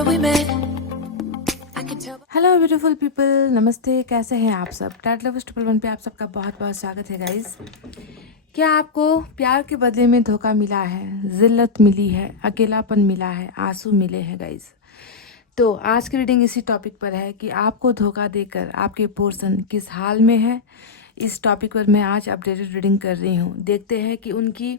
remember we met. I can tell. Hello beautiful people, नमस्ते। कैसे हैं आप सब? टैट लवर्स 111 पे आप सबका बहुत बहुत स्वागत है गाइस। क्या आपको प्यार के बदले में धोखा मिला है, जिल्लत मिली है, अकेलापन मिला है, आंसू मिले हैं गाइस? तो आज की रीडिंग इसी टॉपिक पर है कि आपको धोखा देकर आपके पर्सन किस हाल में है। इस टॉपिक पर मैं आज अपडेटेड रीडिंग कर रही हूँ। देखते हैं कि उनकी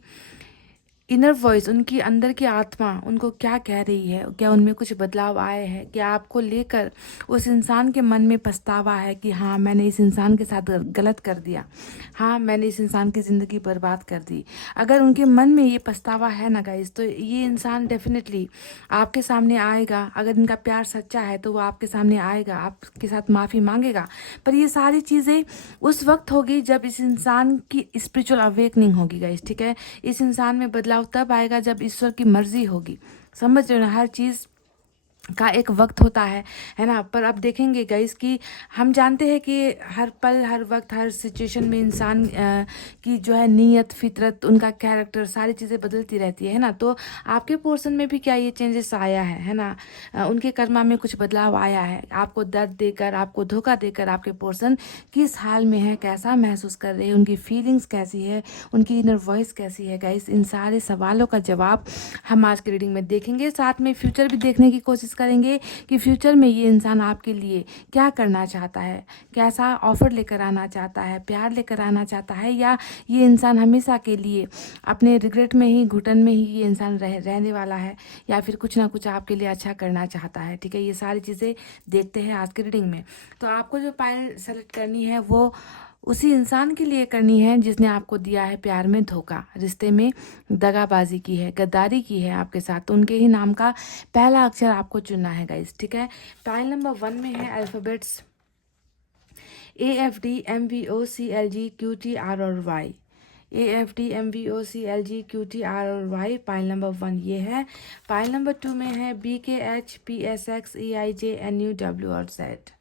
इनर वॉइस, उनकी अंदर की आत्मा उनको क्या कह रही है। क्या उनमें कुछ बदलाव आए हैं? क्या आपको लेकर उस इंसान के मन में पछतावा है कि हाँ, मैंने इस इंसान के साथ गलत कर दिया, हाँ, मैंने इस इंसान की ज़िंदगी बर्बाद कर दी? अगर उनके मन में ये पछतावा है ना गाइस, तो ये इंसान डेफिनेटली आपके सामने आएगा। अगर इनका प्यार सच्चा है तो वो आपके सामने आएगा, आपके साथ माफ़ी मांगेगा। पर ये सारी चीज़ें उस वक्त होगी जब इस इंसान की स्पिरिचुअल अवेकनिंग होगी गाइस, ठीक है। इस इंसान में बदलाव तब आएगा जब ईश्वर की मर्जी होगी। समझ रहे हो ना? हर चीज़ का एक वक्त होता है ना। पर अब देखेंगे गाइस कि हम जानते हैं कि हर पल, हर वक्त, हर सिचुएशन में इंसान की जो है नीयत, फितरत, उनका कैरेक्टर, सारी चीज़ें बदलती रहती है ना। तो आपके पोर्शन में भी क्या ये चेंजेस आया है ना? उनके कर्मा में कुछ बदलाव आया है। आपको दर्द देकर, आपको धोखा देकर आपके पोर्शन किस हाल में है, कैसा महसूस कर रहे हैं, उनकी फीलिंग्स कैसी है, उनकी इनर वॉइस कैसी है गाइस? इन सारे सवालों का जवाब हम आज की रीडिंग में देखेंगे। साथ में फ्यूचर भी देखने की कोशिश करेंगे कि फ्यूचर में ये इंसान आपके लिए क्या करना चाहता है, कैसा ऑफर लेकर आना चाहता है, प्यार लेकर आना चाहता है, या ये इंसान हमेशा के लिए अपने रिग्रेट में ही, घुटन में ही ये इंसान रहने वाला है, या फिर कुछ ना कुछ आपके लिए अच्छा करना चाहता है। ठीक है, ये सारी चीज़ें देखते हैं आज की रीडिंग में। तो आपको जो पाइल सेलेक्ट करनी है वो उसी इंसान के लिए करनी है जिसने आपको दिया है प्यार में धोखा, रिश्ते में दगाबाजी की है, गद्दारी की है आपके साथ। तो उनके ही नाम का पहला अक्षर आपको चुनना है गाइस, ठीक है। पाइल नंबर 1 में है अल्फाबेट्स AFDMVOCLGQTR और Y। AFDMVOCLGQTR और Y, पाइल नंबर 1 ये है। पाइल नंबर 2 में है BKHPSXEIJNUW और Z।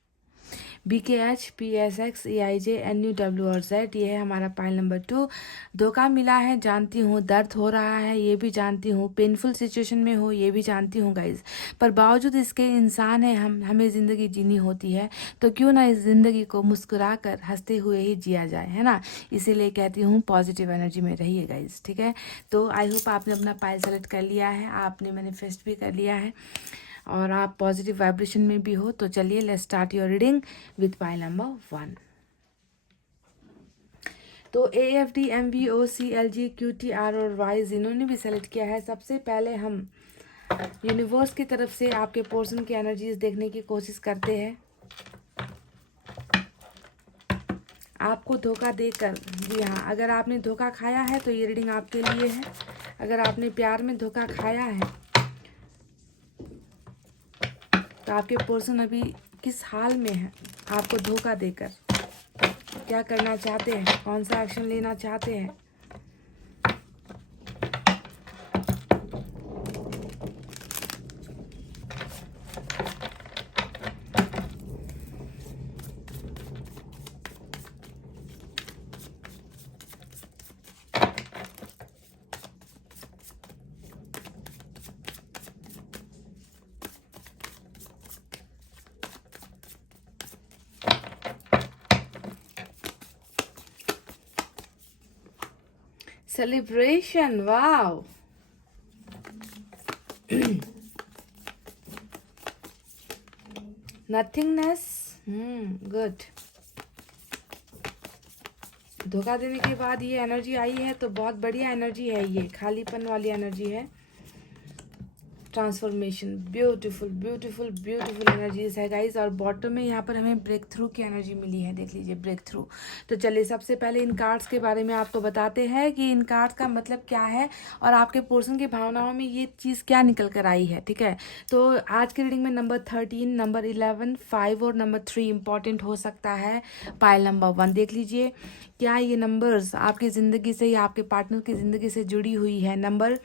BKHPSXEIJNUW और Z, ये है हमारा पाइल नंबर 2। धोखा मिला है, जानती हूँ, दर्द हो रहा है, ये भी जानती हूँ, पेनफुल सिचुएशन में हो, ये भी जानती हूँ गाइज। पर बावजूद इसके इंसान है, हमें ज़िंदगी जीनी होती है, तो क्यों ना इस ज़िंदगी को मुस्कुरा कर, हंसते हुए ही जिया जाए, है ना। इसीलिए कहती हूँ पॉजिटिव एनर्जी में रहिए गाइज, ठीक है। तो आई होप आपने अपना पाइल सेलेक्ट कर लिया है, आपने मैनिफेस्ट भी कर लिया है और आप पॉजिटिव वाइब्रेशन में भी हो। तो चलिए, let's start your reading with pile number 1। तो AFDMVOCLGQTR और Y जिन्होंने भी सेलेक्ट किया है, सबसे पहले हम यूनिवर्स की तरफ से आपके पोर्शन की एनर्जीज देखने की कोशिश करते हैं। आपको धोखा देकर, जी हाँ, अगर आपने धोखा खाया है तो ये रीडिंग आपके लिए है। अगर आपने प्यार में धोखा खाया है तो आपके पर्सन अभी किस हाल में है, आपको धोखा देकर क्या करना चाहते हैं, कौन सा एक्शन लेना चाहते हैं। Celebration, wow. Nothingness, good. धोखा देने के बाद ये एनर्जी आई है तो बहुत बढ़िया एनर्जी है, ये खालीपन वाली एनर्जी है। Transformation, beautiful beautiful beautiful energies है गाइज। और बॉटम में यहाँ पर हमें ब्रेक थ्रू की एनर्जी मिली है, देख लीजिए, ब्रेक थ्रू। तो चलिए, सबसे पहले इन कार्ड्स के बारे में आपको बताते हैं कि इन कार्ड्स का मतलब क्या है और आपके पर्सन की भावनाओं में ये चीज़ क्या निकल कर आई है, ठीक है। तो आज की रीडिंग में नंबर 13, नंबर 11, 5 और नंबर 3 इंपॉर्टेंट हो सकता है। पाइल नंबर 1 देख लीजिए, क्या ये नंबर्स आपकी ज़िंदगी से या आपके पार्टनर की ज़िंदगी से जुड़ी हुई है। नंबर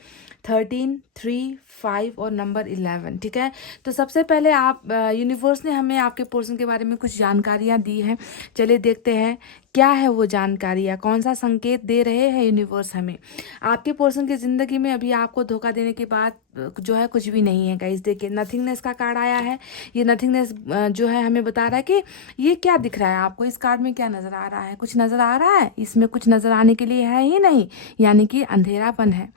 13, 3, 5 और नंबर 11, ठीक है। तो सबसे पहले आप यूनिवर्स ने हमें आपके पर्सन के बारे में कुछ जानकारियाँ दी हैं। चलिए देखते हैं क्या है वो जानकारी, या कौन सा संकेत दे रहे हैं यूनिवर्स हमें। आपके पर्सन की ज़िंदगी में अभी आपको धोखा देने के बाद जो है कुछ भी नहीं है गाइस। देखिए नथिंगनेस का कार्ड आया है। ये नथिंगनेस जो है हमें बता रहा है कि ये क्या दिख रहा है आपको, इस कार्ड में क्या नज़र आ रहा है, कुछ नज़र आ रहा है, इसमें कुछ नज़र आने के लिए है ही नहीं, यानी कि अंधेरापन है,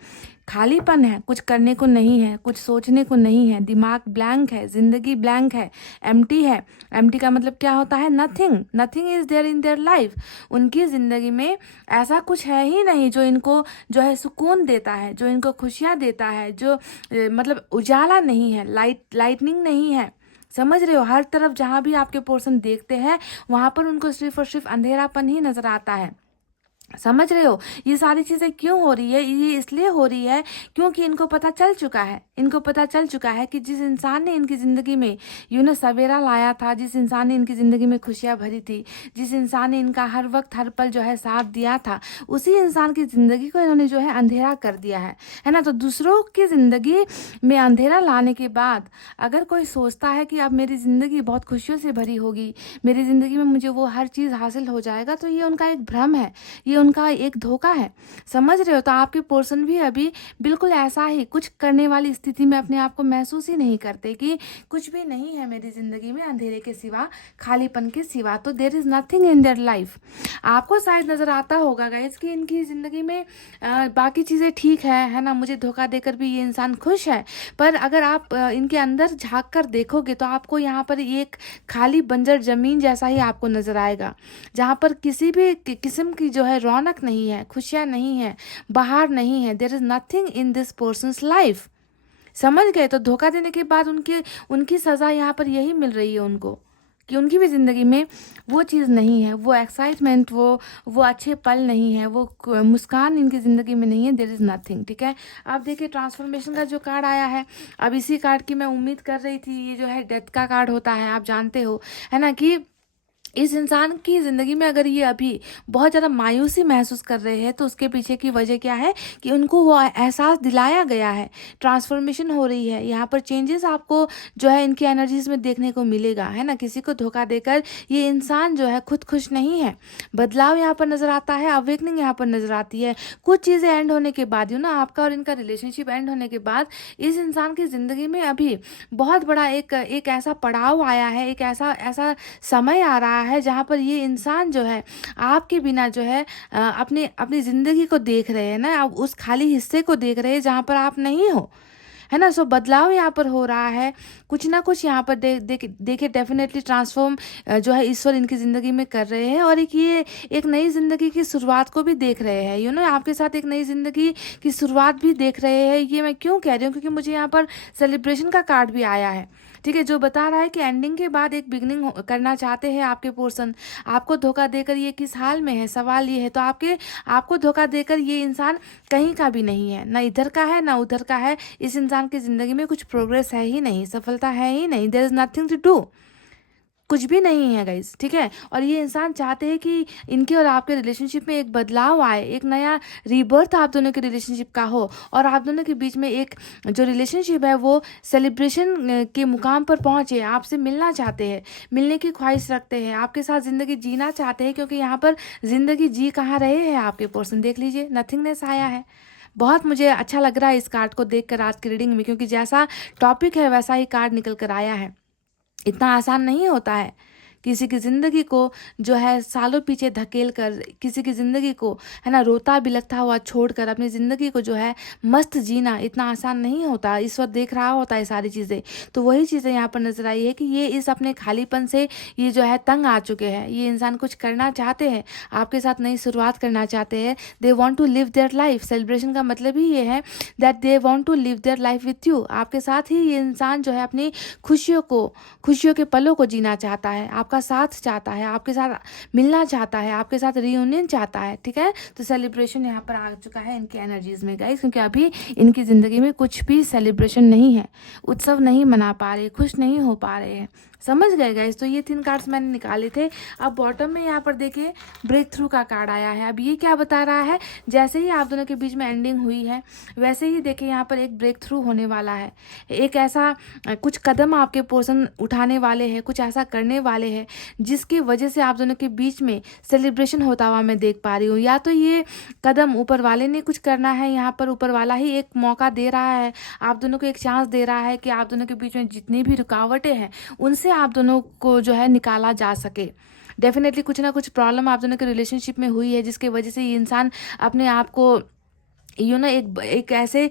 खालीपन है, कुछ करने को नहीं है, कुछ सोचने को नहीं है, दिमाग ब्लैंक है, जिंदगी ब्लैंक है, एम्प्टी है। एम्प्टी का मतलब क्या होता है, nothing, nothing is there in their life. उनकी ज़िंदगी में ऐसा कुछ है ही नहीं जो इनको जो है सुकून देता है, जो इनको खुशियाँ देता है, जो मतलब उजाला नहीं है, लाइटनिंग नहीं है। समझ रहे हो, हर तरफ जहाँ भी आपके पोर्शन देखते हैं वहाँ पर उनको सिर्फ और सिर्फ अंधेरापन ही नज़र आता है। समझ रहे हो, ये सारी चीज़ें क्यों हो रही है, ये इसलिए हो रही है क्योंकि इनको पता चल चुका है, इनको पता चल चुका है कि जिस इंसान ने इनकी ज़िंदगी में सवेरा लाया था, जिस इंसान ने इनकी ज़िंदगी में खुशियाँ भरी थी, जिस इंसान ने इनका हर वक्त हर पल जो है साथ दिया था, उसी इंसान की ज़िंदगी को इन्होंने जो है अंधेरा कर दिया है ना। तो दूसरों की ज़िंदगी में अंधेरा लाने के बाद अगर कोई सोचता है कि अब मेरी ज़िंदगी बहुत खुशियों से भरी होगी, मेरी ज़िंदगी में मुझे वो हर चीज़ हासिल हो जाएगा, तो ये उनका एक भ्रम है, ये उनका एक धोखा है। समझ रहे हो, तो आपके पर्सन भी अभी बिल्कुल ऐसा ही कुछ करने वाली स्थिति में अपने आप को महसूस ही नहीं करते कि कुछ भी नहीं है मेरी ज़िंदगी में अंधेरे के सिवा, खालीपन के सिवा। तो there is nothing in their life. आपको शायद नज़र आता होगा गाइस कि इनकी ज़िंदगी में बाकी चीज़ें ठीक है ना, मुझे धोखा देकर भी ये इंसान खुश है, पर अगर आप इनके अंदर झाँक कर देखोगे तो आपको यहाँ पर एक खाली बंजर ज़मीन जैसा ही आपको नज़र आएगा, जहाँ पर किसी भी किस्म की जो है रौनक नहीं है, खुशियाँ नहीं है, बाहर नहीं है। There is nothing in this person's life. समझ गए, तो धोखा देने के बाद उनकी सज़ा यहाँ पर यही मिल रही है उनको, कि उनकी भी ज़िंदगी में वो चीज़ नहीं है, वो एक्साइटमेंट, वो अच्छे पल नहीं है, वो मुस्कान इनकी ज़िंदगी में नहीं है। There is nothing. ठीक है, अब देखिए ट्रांसफॉर्मेशन का जो कार्ड आया है, अब इसी कार्ड की मैं उम्मीद कर रही थी। ये जो है डेथ का कार्ड होता है, आप जानते हो है ना, कि इस इंसान की ज़िंदगी में अगर ये अभी बहुत ज़्यादा मायूसी महसूस कर रहे हैं तो उसके पीछे की वजह क्या है कि उनको वो एहसास दिलाया गया है, ट्रांसफॉर्मेशन हो रही है, यहाँ पर चेंजेस आपको जो है इनकी एनर्जीज में देखने को मिलेगा, है ना। किसी को धोखा देकर ये इंसान जो है खुद खुश नहीं है, बदलाव यहाँ पर नज़र आता है, अवेकनिंग यहाँ पर नज़र आती है। कुछ चीज़ें एंड होने के बाद ना, आपका और इनका रिलेशनशिप एंड होने के बाद इस इंसान की ज़िंदगी में अभी बहुत बड़ा एक ऐसा पड़ाव आया है, एक ऐसा समय आ रहा है जहाँ पर ये इंसान जो है आपके बिना जो है अपनी ज़िंदगी को देख रहे हैं ना, आप उस खाली हिस्से को देख रहे हैं जहाँ पर आप नहीं हो, है ना। सो बदलाव यहाँ पर हो रहा है, कुछ ना कुछ यहाँ पर देखिए डेफिनेटली ट्रांसफॉर्म जो है ईश्वर इनकी ज़िंदगी में कर रहे हैं, और एक नई ज़िंदगी की शुरुआत को भी देख रहे हैं। आपके साथ एक नई ज़िंदगी की शुरुआत भी देख रहे हैं। ये मैं क्यों कह रही हूँ, क्योंकि मुझे यहाँ पर सेलिब्रेशन का कार्ड भी आया है, ठीक है, जो बता रहा है कि एंडिंग के बाद एक बिगनिंग करना चाहते हैं आपके पर्सन। आपको धोखा देकर ये किस हाल में है, सवाल ये है। तो आपको धोखा देकर ये इंसान कहीं का भी नहीं है, ना इधर का है ना उधर का है। इस इंसान की ज़िंदगी में कुछ प्रोग्रेस है ही नहीं, सफलता है ही नहीं, there is nothing to do, कुछ भी नहीं है गाइस, ठीक है। और ये इंसान चाहते हैं कि इनके और आपके रिलेशनशिप में एक बदलाव आए, एक नया रीबर्थ आप दोनों के रिलेशनशिप का हो, और आप दोनों के बीच में एक जो रिलेशनशिप है वो सेलिब्रेशन के मुकाम पर पहुंचे। आपसे मिलना चाहते हैं, मिलने की ख्वाहिश रखते हैं, आपके साथ ज़िंदगी जीना चाहते हैं, क्योंकि यहाँ पर ज़िंदगी जी कहाँ रहे हैं आपके पर्सन। देख लीजिए नथिंगनेस आया है। बहुत मुझे अच्छा लग रहा है इस कार्ड को देखकर आज की रीडिंग में, क्योंकि जैसा टॉपिक है वैसा ही कार्ड निकल कर आया है। इतना आसान नहीं होता है किसी की ज़िंदगी को जो है सालों पीछे धकेल कर, किसी की ज़िंदगी को है ना रोता बिलखता हुआ छोड़कर अपनी ज़िंदगी को जो है मस्त जीना इतना आसान नहीं होता। ईश्वर देख रहा होता है सारी चीज़ें। तो वही चीज़ें यहाँ पर नजर आई है कि ये इस अपने खालीपन से ये जो है तंग आ चुके हैं। ये इंसान कुछ करना चाहते हैं, आपके साथ नई शुरुआत करना चाहते हैं। They want to live their life. Celebration का मतलब ही ये है that they want to live their life with you. आपके साथ ही ये इंसान जो है अपनी खुशियों के पलों को जीना चाहता है, आपका साथ चाहता है, आपके साथ मिलना चाहता है, आपके साथ रियूनियन चाहता है, ठीक है। तो सेलिब्रेशन यहाँ पर आ चुका है इनकी एनर्जीज में गाइस, क्योंकि अभी इनकी ज़िंदगी में कुछ भी सेलिब्रेशन नहीं है, उत्सव नहीं मना पा रहे, खुश नहीं हो पा रहे हैं। समझ गए गाइस। तो ये 3 कार्ड्स मैंने निकाले थे। अब बॉटम में यहाँ पर देखिए ब्रेक थ्रू का कार्ड आया है। अब ये क्या बता रहा है, जैसे ही आप दोनों के बीच में एंडिंग हुई है वैसे ही देखिए यहाँ पर एक ब्रेक थ्रू होने वाला है। एक ऐसा कुछ कदम आपके पर्सन उठाने वाले हैं, कुछ ऐसा करने वाले हैं है, जिसकी वजह से आप दोनों के बीच में सेलिब्रेशन होता हुआ मैं देख पा रही हूँ। या तो ये कदम ऊपर वाले ने कुछ करना है, यहाँ पर ऊपर वाला ही एक मौका दे रहा है, आप दोनों को एक चांस दे रहा है कि आप दोनों के बीच में जितनी भी रुकावटें हैं उनसे आप दोनों को जो है निकाला जा सके। डेफिनेटली कुछ ना कुछ प्रॉब्लम आप दोनों के रिलेशनशिप में हुई है, जिसकी वजह से ये इंसान अपने आप को एक ऐसे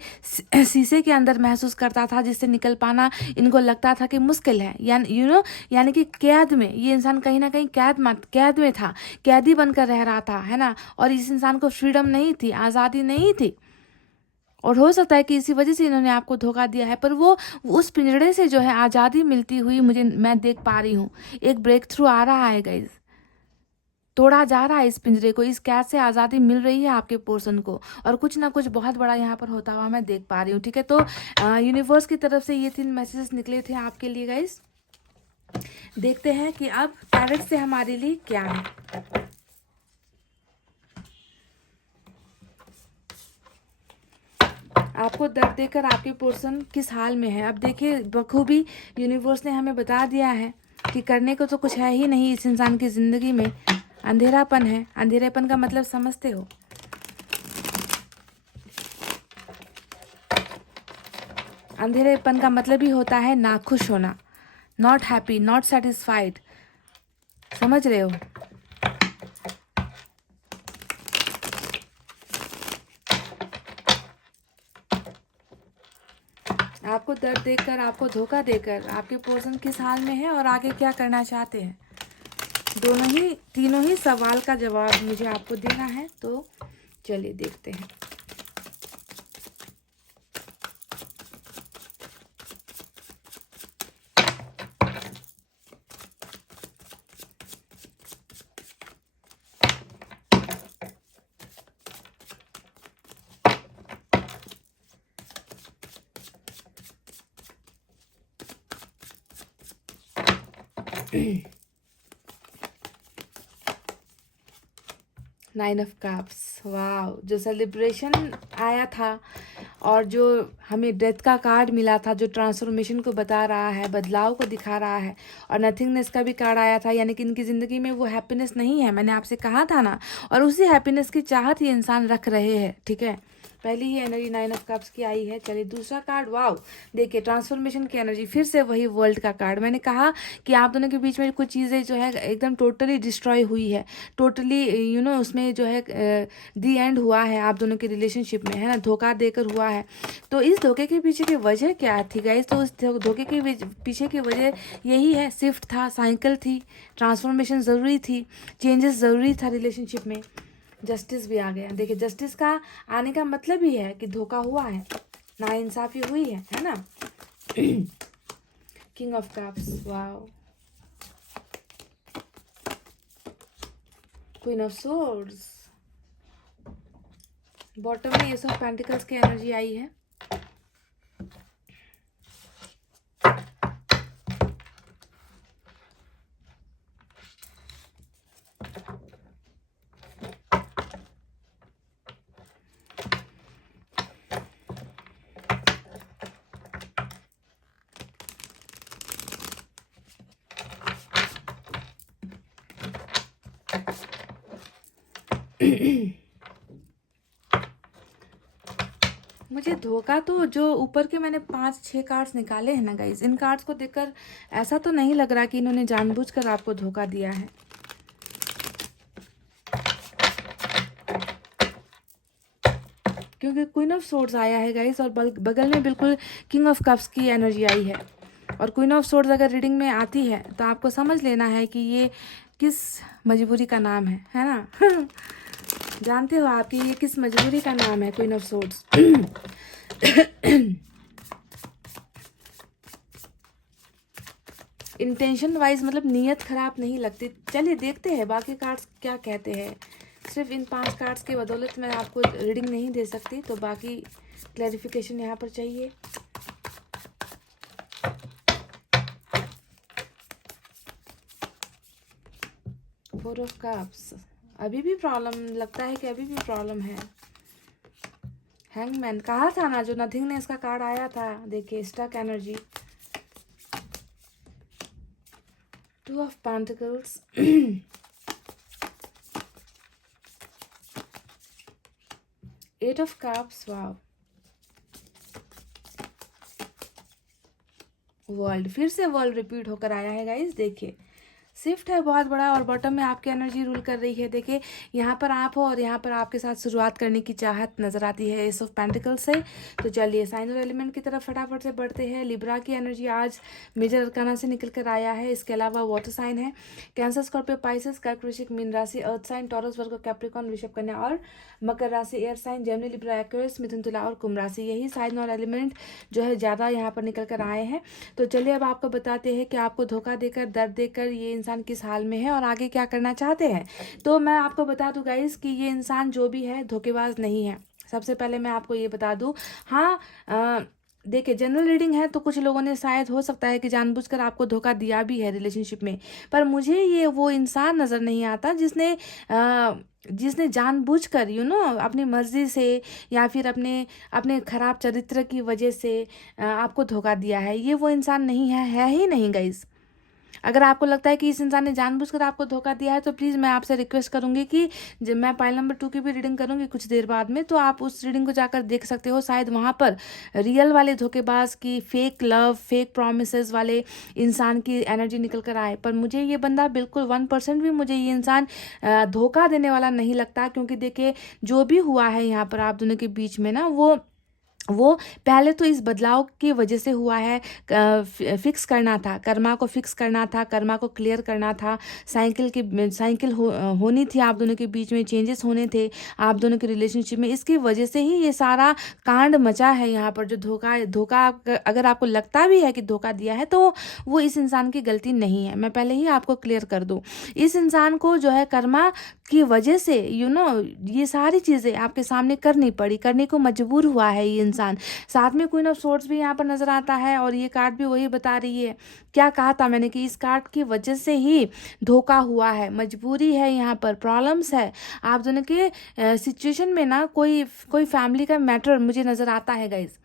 शीशे के अंदर महसूस करता था जिससे निकल पाना इनको लगता था कि मुश्किल है। यानी कि कैद में ये इंसान कहीं ना कहीं कैद में था, कैदी बनकर रह रहा था, है ना। और इस इंसान को फ्रीडम नहीं थी, आज़ादी नहीं थी, और हो सकता है कि इसी वजह से इन्होंने आपको धोखा दिया है। पर वो उस पिंजड़े से जो है आज़ादी मिलती हुई मैं देख पा रही हूँ। एक ब्रेक थ्रू आ रहा है गाइज, तोड़ा जा रहा है इस पिंजरे को, इस कैद से आज़ादी मिल रही है आपके पोर्शन को, और कुछ ना कुछ बहुत बड़ा यहाँ पर होता हुआ मैं देख पा रही हूँ। ठीक है, तो यूनिवर्स की तरफ से ये 3 मैसेजेस निकले थे आपके लिए गाइस। देखते हैं कि अब टैरेट से हमारे लिए क्या है। आपको दर्द देकर आपके पोर्शन किस हाल में है। अब देखिए बखूबी यूनिवर्स ने हमें बता दिया है कि करने को तो कुछ है ही नहीं इस इंसान की ज़िंदगी में, अंधेरापन है। अंधेरेपन का मतलब समझते हो, अंधेरेपन का मतलब ही होता है नाखुश होना, नॉट हैप्पी, नॉट सेटिस्फाइड, समझ रहे हो। आपको दर्द देकर, आपको धोखा देकर आपके पोर्शन किस हाल में है और आगे क्या करना चाहते हैं, तीनों ही सवाल का जवाब मुझे आपको देना है। तो चलिए देखते हैं। नाइन ऑफ कप्स, वाह, जो सेलिब्रेशन आया था और जो हमें डेथ का कार्ड मिला था, जो ट्रांसफॉर्मेशन को बता रहा है, बदलाव को दिखा रहा है, और नथिंगनेस का भी कार्ड आया था, यानी कि इनकी ज़िंदगी में वो हैप्पीनेस नहीं है, मैंने आपसे कहा था ना, और उसी हैप्पीनेस की चाहत ये इंसान रख रहे हैं। ठीक है, पहली ही एनर्जी 9 ऑफ कप्स की आई है। चलिए दूसरा कार्ड, वाओ, देखिए ट्रांसफॉर्मेशन की एनर्जी, फिर से वही वर्ल्ड का कार्ड। मैंने कहा कि आप दोनों के बीच में कुछ चीज़ें जो है एकदम टोटली डिस्ट्रॉय हुई है, टोटली उसमें जो है दी एंड हुआ है आप दोनों के रिलेशनशिप में, है ना, धोखा देकर हुआ है। तो इस धोखे के पीछे की वजह क्या थी गाइस, तो इस धोखे के पीछे की वजह यही है, शिफ्ट था, साइकिल थी, ट्रांसफॉर्मेशन ज़रूरी थी, चेंजेस ज़रूरी था रिलेशनशिप में। जस्टिस भी आ गया। देखिए जस्टिस का आने का मतलब ही है कि धोखा हुआ है, नाइंसाफी हुई है ना। King of cups, wow, queen of swords, bottom में एस ऑफ पेंटिकल्स की एनर्जी आई है। मुझे धोखा तो जो ऊपर के मैंने 5-6 कार्ड्स निकाले हैं ना गाइज, इन कार्ड्स को देखकर ऐसा तो नहीं लग रहा कि इन्होंने जानबूझकर आपको धोखा दिया है। क्योंकि क्वीन ऑफ सोर्ड्स आया है गाइज, और बगल में बिल्कुल किंग ऑफ कप्स की एनर्जी आई है। और क्वीन ऑफ सोर्ड्स अगर रीडिंग में आती है तो आपको समझ लेना है कि ये किस मजबूरी का नाम है ना। जानते हो आप कि ये किस मजबूरी का नाम है, queen of swords. Intention wise मतलब नीयत खराब नहीं लगती। चलिए देखते हैं बाकी कार्ड्स क्या कहते हैं। सिर्फ इन 5 कार्ड्स की बदौलत मैं आपको रीडिंग नहीं दे सकती, तो बाकी क्लैरिफिकेशन यहाँ पर चाहिए। फोर ऑफ कप्स, अभी भी प्रॉब्लम लगता है कि अभी भी प्रॉब्लम है। हैंगमैन, कहा था ना, जो नथिंगनेस का कार्ड आया था, देखिए stuck energy. Two of Pentacles. Eight of Cups. Wow. World, फिर से वर्ल्ड रिपीट होकर आया है गाइस। देखिए शिफ्ट है बहुत बड़ा, और बॉटम में आपकी एनर्जी रूल कर रही है। देखिए यहाँ पर आप हो और यहाँ पर आपके साथ शुरुआत करने की चाहत नजर आती है एस ऑफ पेंटिकल्स से। तो चलिए साइन और एलिमेंट की तरफ फटाफट से बढ़ते हैं। लिब्रा की एनर्जी आज मेजर अरकाना से निकल कर आया है। इसके अलावा वाटर साइन है कैंसर, स्कॉर्पियो, पाइसेस, कर्क, वृश्चिक, मीन राशि, earth sign, Taurus, Virgo, Capricorn, वृषभ, कन्या और मकर राशि, air sign, Gemini, Libra, Aquarius, मिथुन, तुला और कुंभ राशि। यही साइन और एलिमेंट जो है ज़्यादा यहाँ पर निकल कर आए हैं। तो चलिए अब आपको बताते हैं कि आपको धोखा देकर, दर्द देकर ये इंसान किस हाल में है और आगे क्या करना चाहते हैं। तो मैं आपको बता दूं गाइस कि ये इंसान जो भी है धोखेबाज नहीं है। सबसे पहले मैं आपको ये बता दूं। हाँ, देखिए जनरल रीडिंग है तो कुछ लोगों ने शायद हो सकता है कि जानबूझकर आपको धोखा दिया भी है रिलेशनशिप में, पर मुझे ये वो इंसान नज़र नहीं आता जिसने जानबूझकर अपनी मर्जी से या फिर अपने खराब चरित्र की वजह से आपको धोखा दिया है। ये वो इंसान नहीं है ही नहीं गाइस। अगर आपको लगता है कि इस इंसान ने जानबूझकर आपको धोखा दिया है तो प्लीज़ मैं आपसे रिक्वेस्ट करूंगी कि जब मैं पाइल नंबर 2 की भी रीडिंग करूंगी कुछ देर बाद में, तो आप उस रीडिंग को जाकर देख सकते हो। शायद वहाँ पर रियल वाले धोखेबाज की, फेक लव, फेक प्रॉमिसेस वाले इंसान की एनर्जी निकल कर आए। पर मुझे ये बंदा बिल्कुल 1% भी मुझे ये इंसान धोखा देने वाला नहीं लगता, क्योंकि देखिए जो भी हुआ है यहाँ पर आप दोनों के बीच में ना, वो पहले तो इस बदलाव की वजह से हुआ है। फिक्स करना था, कर्मा को फिक्स करना था, कर्मा को क्लियर करना था। साइकिल होनी थी आप दोनों के बीच में, चेंजेस होने थे आप दोनों के रिलेशनशिप में। इसकी वजह से ही ये सारा कांड मचा है यहाँ पर। जो धोखा अगर आपको लगता भी है कि धोखा दिया है तो वो इस इंसान की गलती नहीं है। मैं पहले ही आपको क्लियर कर दूँ, इस इंसान को जो है कर्मा की वजह से ये सारी चीज़ें आपके सामने करनी पड़ी, करने को मजबूर हुआ है ये इंसान। साथ में क्वीन ऑफ सोर्ड्स भी यहाँ पर नजर आता है, और ये कार्ड भी वही बता रही है। क्या कहा था मैंने कि इस कार्ड की वजह से ही धोखा हुआ है, मजबूरी है, यहाँ पर प्रॉब्लम्स है आप दोनों के सिचुएशन में ना। कोई फैमिली का मैटर मुझे नजर आता है गाइज,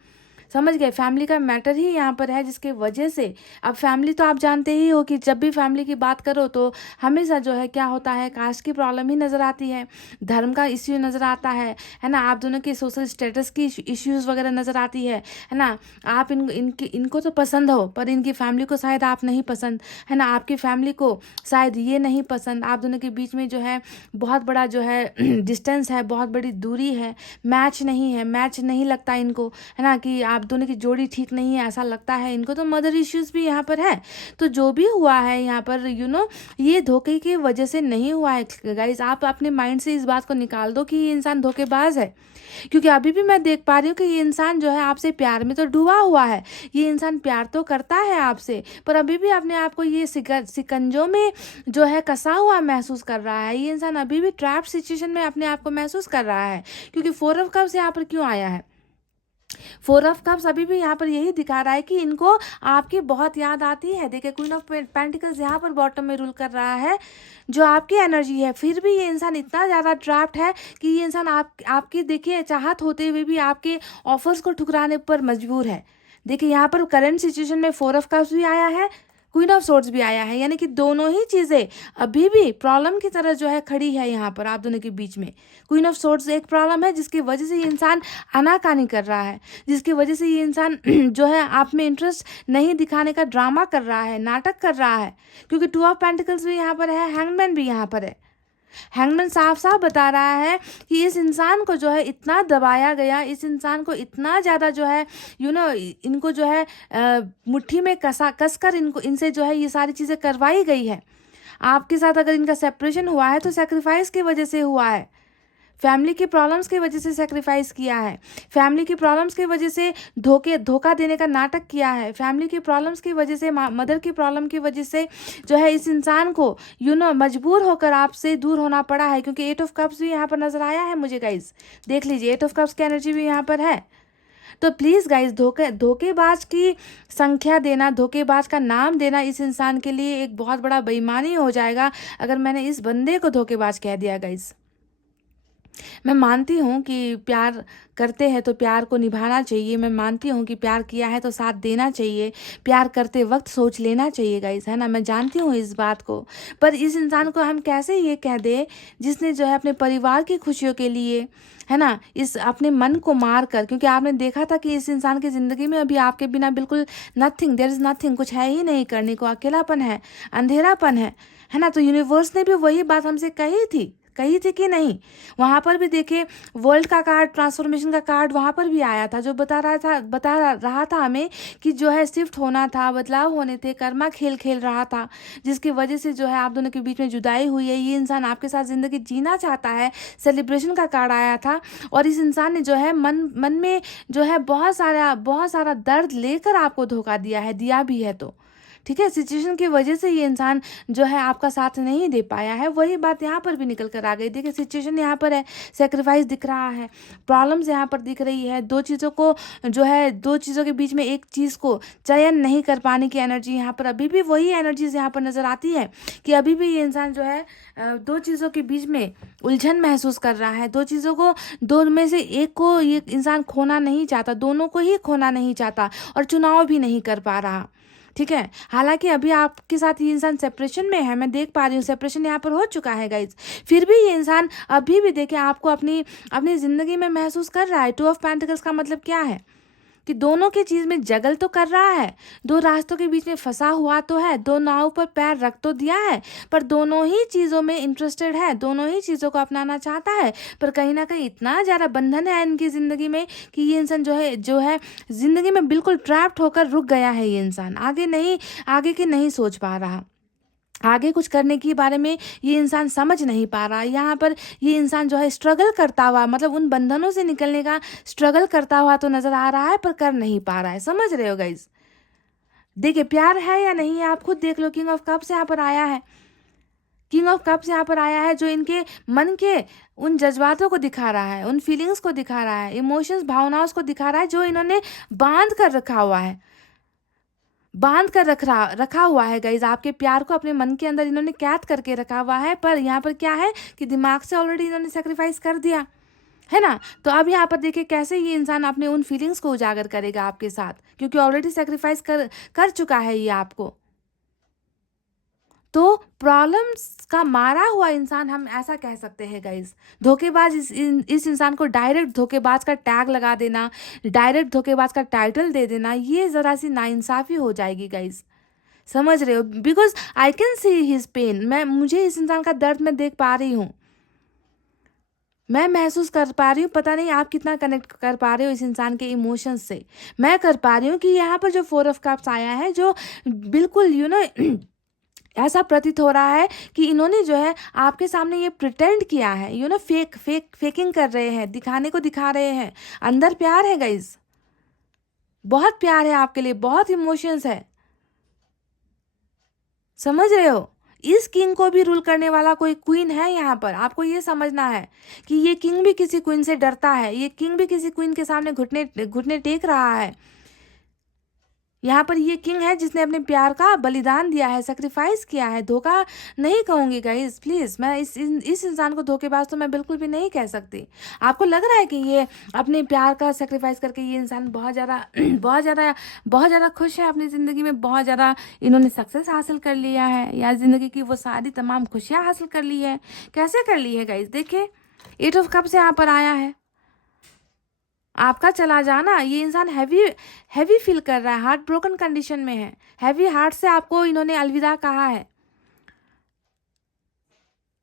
समझ गए। फैमिली का मैटर ही यहाँ पर है जिसके वजह से। अब फैमिली तो आप जानते ही हो कि जब भी फैमिली की बात करो तो हमेशा जो है क्या होता है, कास्ट की प्रॉब्लम ही नज़र आती है, धर्म का इश्यू नज़र आता है ना। आप दोनों के सोशल स्टेटस की इश्यूज़ वगैरह नज़र आती है ना। आप इनको तो पसंद हो पर इनकी फैमिली को शायद आप नहीं पसंद, है ना। आपकी फैमिली को शायद ये नहीं पसंद। आप दोनों के बीच में जो है बहुत बड़ा जो है डिस्टेंस है, बहुत बड़ी दूरी है, मैच नहीं लगता इनको, है ना, कि आप दोनों की जोड़ी ठीक नहीं है ऐसा लगता है इनको। तो मदर इश्यूज भी यहाँ पर है। तो जो भी हुआ है यहाँ पर ये धोखे की वजह से नहीं हुआ है गाइस। आप अपने माइंड से इस बात को निकाल दो कि ये इंसान धोखेबाज है, क्योंकि अभी भी मैं देख पा रही हूँ कि ये इंसान जो है आपसे प्यार में तो डूबा हुआ है। ये इंसान प्यार तो करता है आपसे, पर अभी भी अपने आप को ये सिकंजों में जो है कसा हुआ महसूस कर रहा है। ये इंसान अभी भी ट्रैप सिचुएशन में अपने आप को महसूस कर रहा है, क्योंकि 4 ऑफ कप्स यहाँ पर क्यों आया है। 4 ऑफ कप्स अभी भी यहाँ पर यही दिखा रहा है कि इनको आपकी बहुत याद आती है। देखिए क्वीन ऑफ पेंटिकल्स यहाँ पर बॉटम में रूल कर रहा है, जो आपकी एनर्जी है। फिर भी ये इंसान इतना ज़्यादा ट्रैप्ड है कि ये इंसान आपकी देखिए चाहत होते हुए भी आपके ऑफर्स को ठुकराने पर मजबूर है। देखिए यहाँ पर करंट सिचुएशन में 4 ऑफ कप्स भी आया है, क्वीन ऑफ सोर्ड्स भी आया है, यानी कि दोनों ही चीज़ें अभी भी प्रॉब्लम की तरह जो है खड़ी है यहाँ पर आप दोनों के बीच में। क्वीन ऑफ सोर्ड्स एक प्रॉब्लम है जिसकी वजह से ये इंसान आनाकानी कर रहा है, जिसकी वजह से ये इंसान जो है आप में इंटरेस्ट नहीं दिखाने का ड्रामा कर रहा है, नाटक कर रहा है। क्योंकि 2 ऑफ पेंटिकल्स भी यहाँ पर है, हैंगमैन भी यहाँ पर है। हैंगमैन साफ साफ बता रहा है कि इस इंसान को जो है इतना दबाया गया, इस इंसान को इतना ज़्यादा जो है इनको जो है मुट्ठी में कसकर इनसे जो है ये सारी चीज़ें करवाई गई है। आपके साथ अगर इनका सेपरेशन हुआ है तो सेक्रीफाइस की वजह से हुआ है, फैमिली की प्रॉब्लम्स की वजह से सेक्रीफाइस किया है, फैमिली की प्रॉब्लम्स की वजह से धोखा देने का नाटक किया है, फैमिली की प्रॉब्लम्स की वजह से, मदर की प्रॉब्लम की वजह से जो है इस इंसान को मजबूर होकर आपसे दूर होना पड़ा है। क्योंकि 8 ऑफ कप्स भी यहाँ पर नजर आया है मुझे गाइज, देख लीजिए 8 ऑफ कप्स की एनर्जी भी यहाँ पर है। तो प्लीज़ गाइज धोखेबाज की संख्या देना, धोखेबाज का नाम देना इस इंसान के लिए एक बहुत बड़ा बेईमानी हो जाएगा अगर मैंने इस बंदे को धोखेबाज कह दिया गाइज। मैं मानती हूँ कि प्यार करते हैं तो प्यार को निभाना चाहिए। मैं मानती हूँ कि प्यार किया है तो साथ देना चाहिए। प्यार करते वक्त सोच लेना चाहिए गाइस, है ना। मैं जानती हूँ इस बात को, पर इस इंसान को हम कैसे ये कह दें जिसने जो है अपने परिवार की खुशियों के लिए, है ना, इस अपने मन को मार कर, क्योंकि आपने देखा था कि इस इंसान की ज़िंदगी में अभी आपके बिना बिल्कुल नथिंग, देयर इज़ नथिंग, कुछ है ही नहीं करने को, अकेलापन है, अंधेरापन है ना। तो यूनिवर्स ने भी वही बात हमसे कही थी कि नहीं। वहाँ पर भी देखिए वर्ल्ड का कार्ड, ट्रांसफॉर्मेशन का कार्ड वहाँ पर भी आया था, जो बता रहा था हमें कि जो है शिफ्ट होना था, बदलाव होने थे, कर्मा खेल खेल रहा था, जिसकी वजह से जो है आप दोनों के बीच में जुदाई हुई है। ये इंसान आपके साथ ज़िंदगी जीना चाहता है, सेलिब्रेशन का कार्ड आया था। और इस इंसान ने जो है मन में जो है बहुत सारा दर्द लेकर आपको धोखा दिया भी है। तो ठीक है, सिचुएशन की वजह से ये इंसान जो है आपका साथ नहीं दे पाया है। वही बात यहाँ पर भी निकल कर आ गई। देखिए सिचुएशन यहाँ पर है, सेक्रीफाइस दिख रहा है, प्रॉब्लम्स यहाँ पर दिख रही है। दो चीज़ों के बीच में एक चीज़ को चयन नहीं कर पाने की एनर्जी यहाँ पर, अभी भी वही एनर्जीज यहाँ पर नज़र आती है कि अभी भी ये इंसान जो है दो चीज़ों के बीच में उलझन महसूस कर रहा है। दो में से एक को ये इंसान खोना नहीं चाहता, दोनों को ही खोना नहीं चाहता, और चुनाव भी नहीं कर पा रहा। ठीक है, हालांकि अभी आपके साथ ये इंसान सेपरेशन में है, मैं देख पा रही हूँ, सेपरेशन यहाँ पर हो चुका है गाइज। फिर भी ये इंसान अभी भी देखिए आपको अपनी ज़िंदगी में महसूस कर रहा है। 2 ऑफ पेंटिकल्स का मतलब क्या है कि दोनों की चीज़ में जगल तो कर रहा है, दो रास्तों के बीच में फंसा हुआ तो है, दो नाव पर पैर रख तो दिया है, पर दोनों ही चीज़ों में इंटरेस्टेड है, दोनों ही चीज़ों को अपनाना चाहता है। पर कहीं ना कहीं इतना ज़्यादा बंधन है इनकी ज़िंदगी में कि ये इंसान जो है ज़िंदगी में बिल्कुल ट्रैप्ड होकर रुक गया है। ये इंसान आगे की नहीं सोच पा रहा, आगे कुछ करने के बारे में ये इंसान समझ नहीं पा रहा। यहाँ पर ये इंसान जो है स्ट्रगल करता हुआ, मतलब उन बंधनों से निकलने का स्ट्रगल करता हुआ तो नज़र आ रहा है, पर कर नहीं पा रहा है। समझ रहे हो गाइज? देखिए प्यार है या नहीं है आप खुद देख लो। किंग ऑफ कप्स यहाँ पर आया है, किंग ऑफ कप्स यहाँ पर आया है, जो इनके मन के उन जज्बातों को दिखा रहा है, उन फीलिंग्स को दिखा रहा है, इमोशंस, भावनाओं को दिखा रहा है, जो इन्होंने बांध कर रखा हुआ है गाइज। आपके प्यार को अपने मन के अंदर इन्होंने कैद करके रखा हुआ है। पर यहाँ पर क्या है कि दिमाग से ऑलरेडी इन्होंने सेक्रीफाइस कर दिया है ना। तो अब यहाँ पर देखिए कैसे ये इंसान अपने उन फीलिंग्स को उजागर करेगा आपके साथ, क्योंकि ऑलरेडी सेक्रीफाइस कर चुका है ये आपको। तो प्रॉब्लम्स का मारा हुआ इंसान हम ऐसा कह सकते हैं गाइज। धोखेबाज, इस इंसान को डायरेक्ट धोखेबाज का टैग लगा देना, डायरेक्ट धोखेबाज का टाइटल दे देना, ये ज़रा सी नाइंसाफ़ी हो जाएगी गाइज। समझ रहे हो? Because I can see his pain. मुझे इस इंसान का दर्द मैं देख पा रही हूँ, मैं महसूस कर पा रही हूँ। पता नहीं आप कितना कनेक्ट कर पा रहे हो इस इंसान के इमोशंस से। मैं कर पा रही हूँ कि यहाँ पर जो 4 ऑफ कप्स आया है, जो बिल्कुल ऐसा प्रतीत हो रहा है कि इन्होंने जो है आपके सामने ये प्रिटेंड किया है, फेकिंग कर रहे हैं, दिखाने को दिखा रहे हैं। अंदर प्यार है गाइज, बहुत प्यार है आपके लिए, बहुत इमोशंस है। समझ रहे हो? इस किंग को भी रूल करने वाला कोई क्वीन है यहाँ पर। आपको ये समझना है कि ये किंग भी किसी क्वीन से डरता है, ये किंग भी किसी क्वीन के सामने घुटने टेक रहा है। यहाँ पर ये किंग है जिसने अपने प्यार का बलिदान दिया है, सेक्रीफाइस किया है। धोखा नहीं कहूँगी गाइस, प्लीज़। मैं इस इंसान को धोखेबाज तो मैं बिल्कुल भी नहीं कह सकती। आपको लग रहा है कि ये अपने प्यार का सेक्रीफाइस करके ये इंसान बहुत ज़्यादा खुश है अपनी ज़िंदगी में, बहुत ज़्यादा इन्होंने सक्सेस हासिल कर लिया है, या ज़िंदगी की वो सारी तमाम खुशियाँ हासिल कर ली है? कैसे कर ली है गाइस? देखिए 8 ऑफ कप्स यहाँ पर आया है। आपका चला जाना, ये इंसान हैवी फील कर रहा है, हार्ट ब्रोकन कंडीशन में है, हैवी हार्ट से आपको इन्होंने अलविदा कहा है।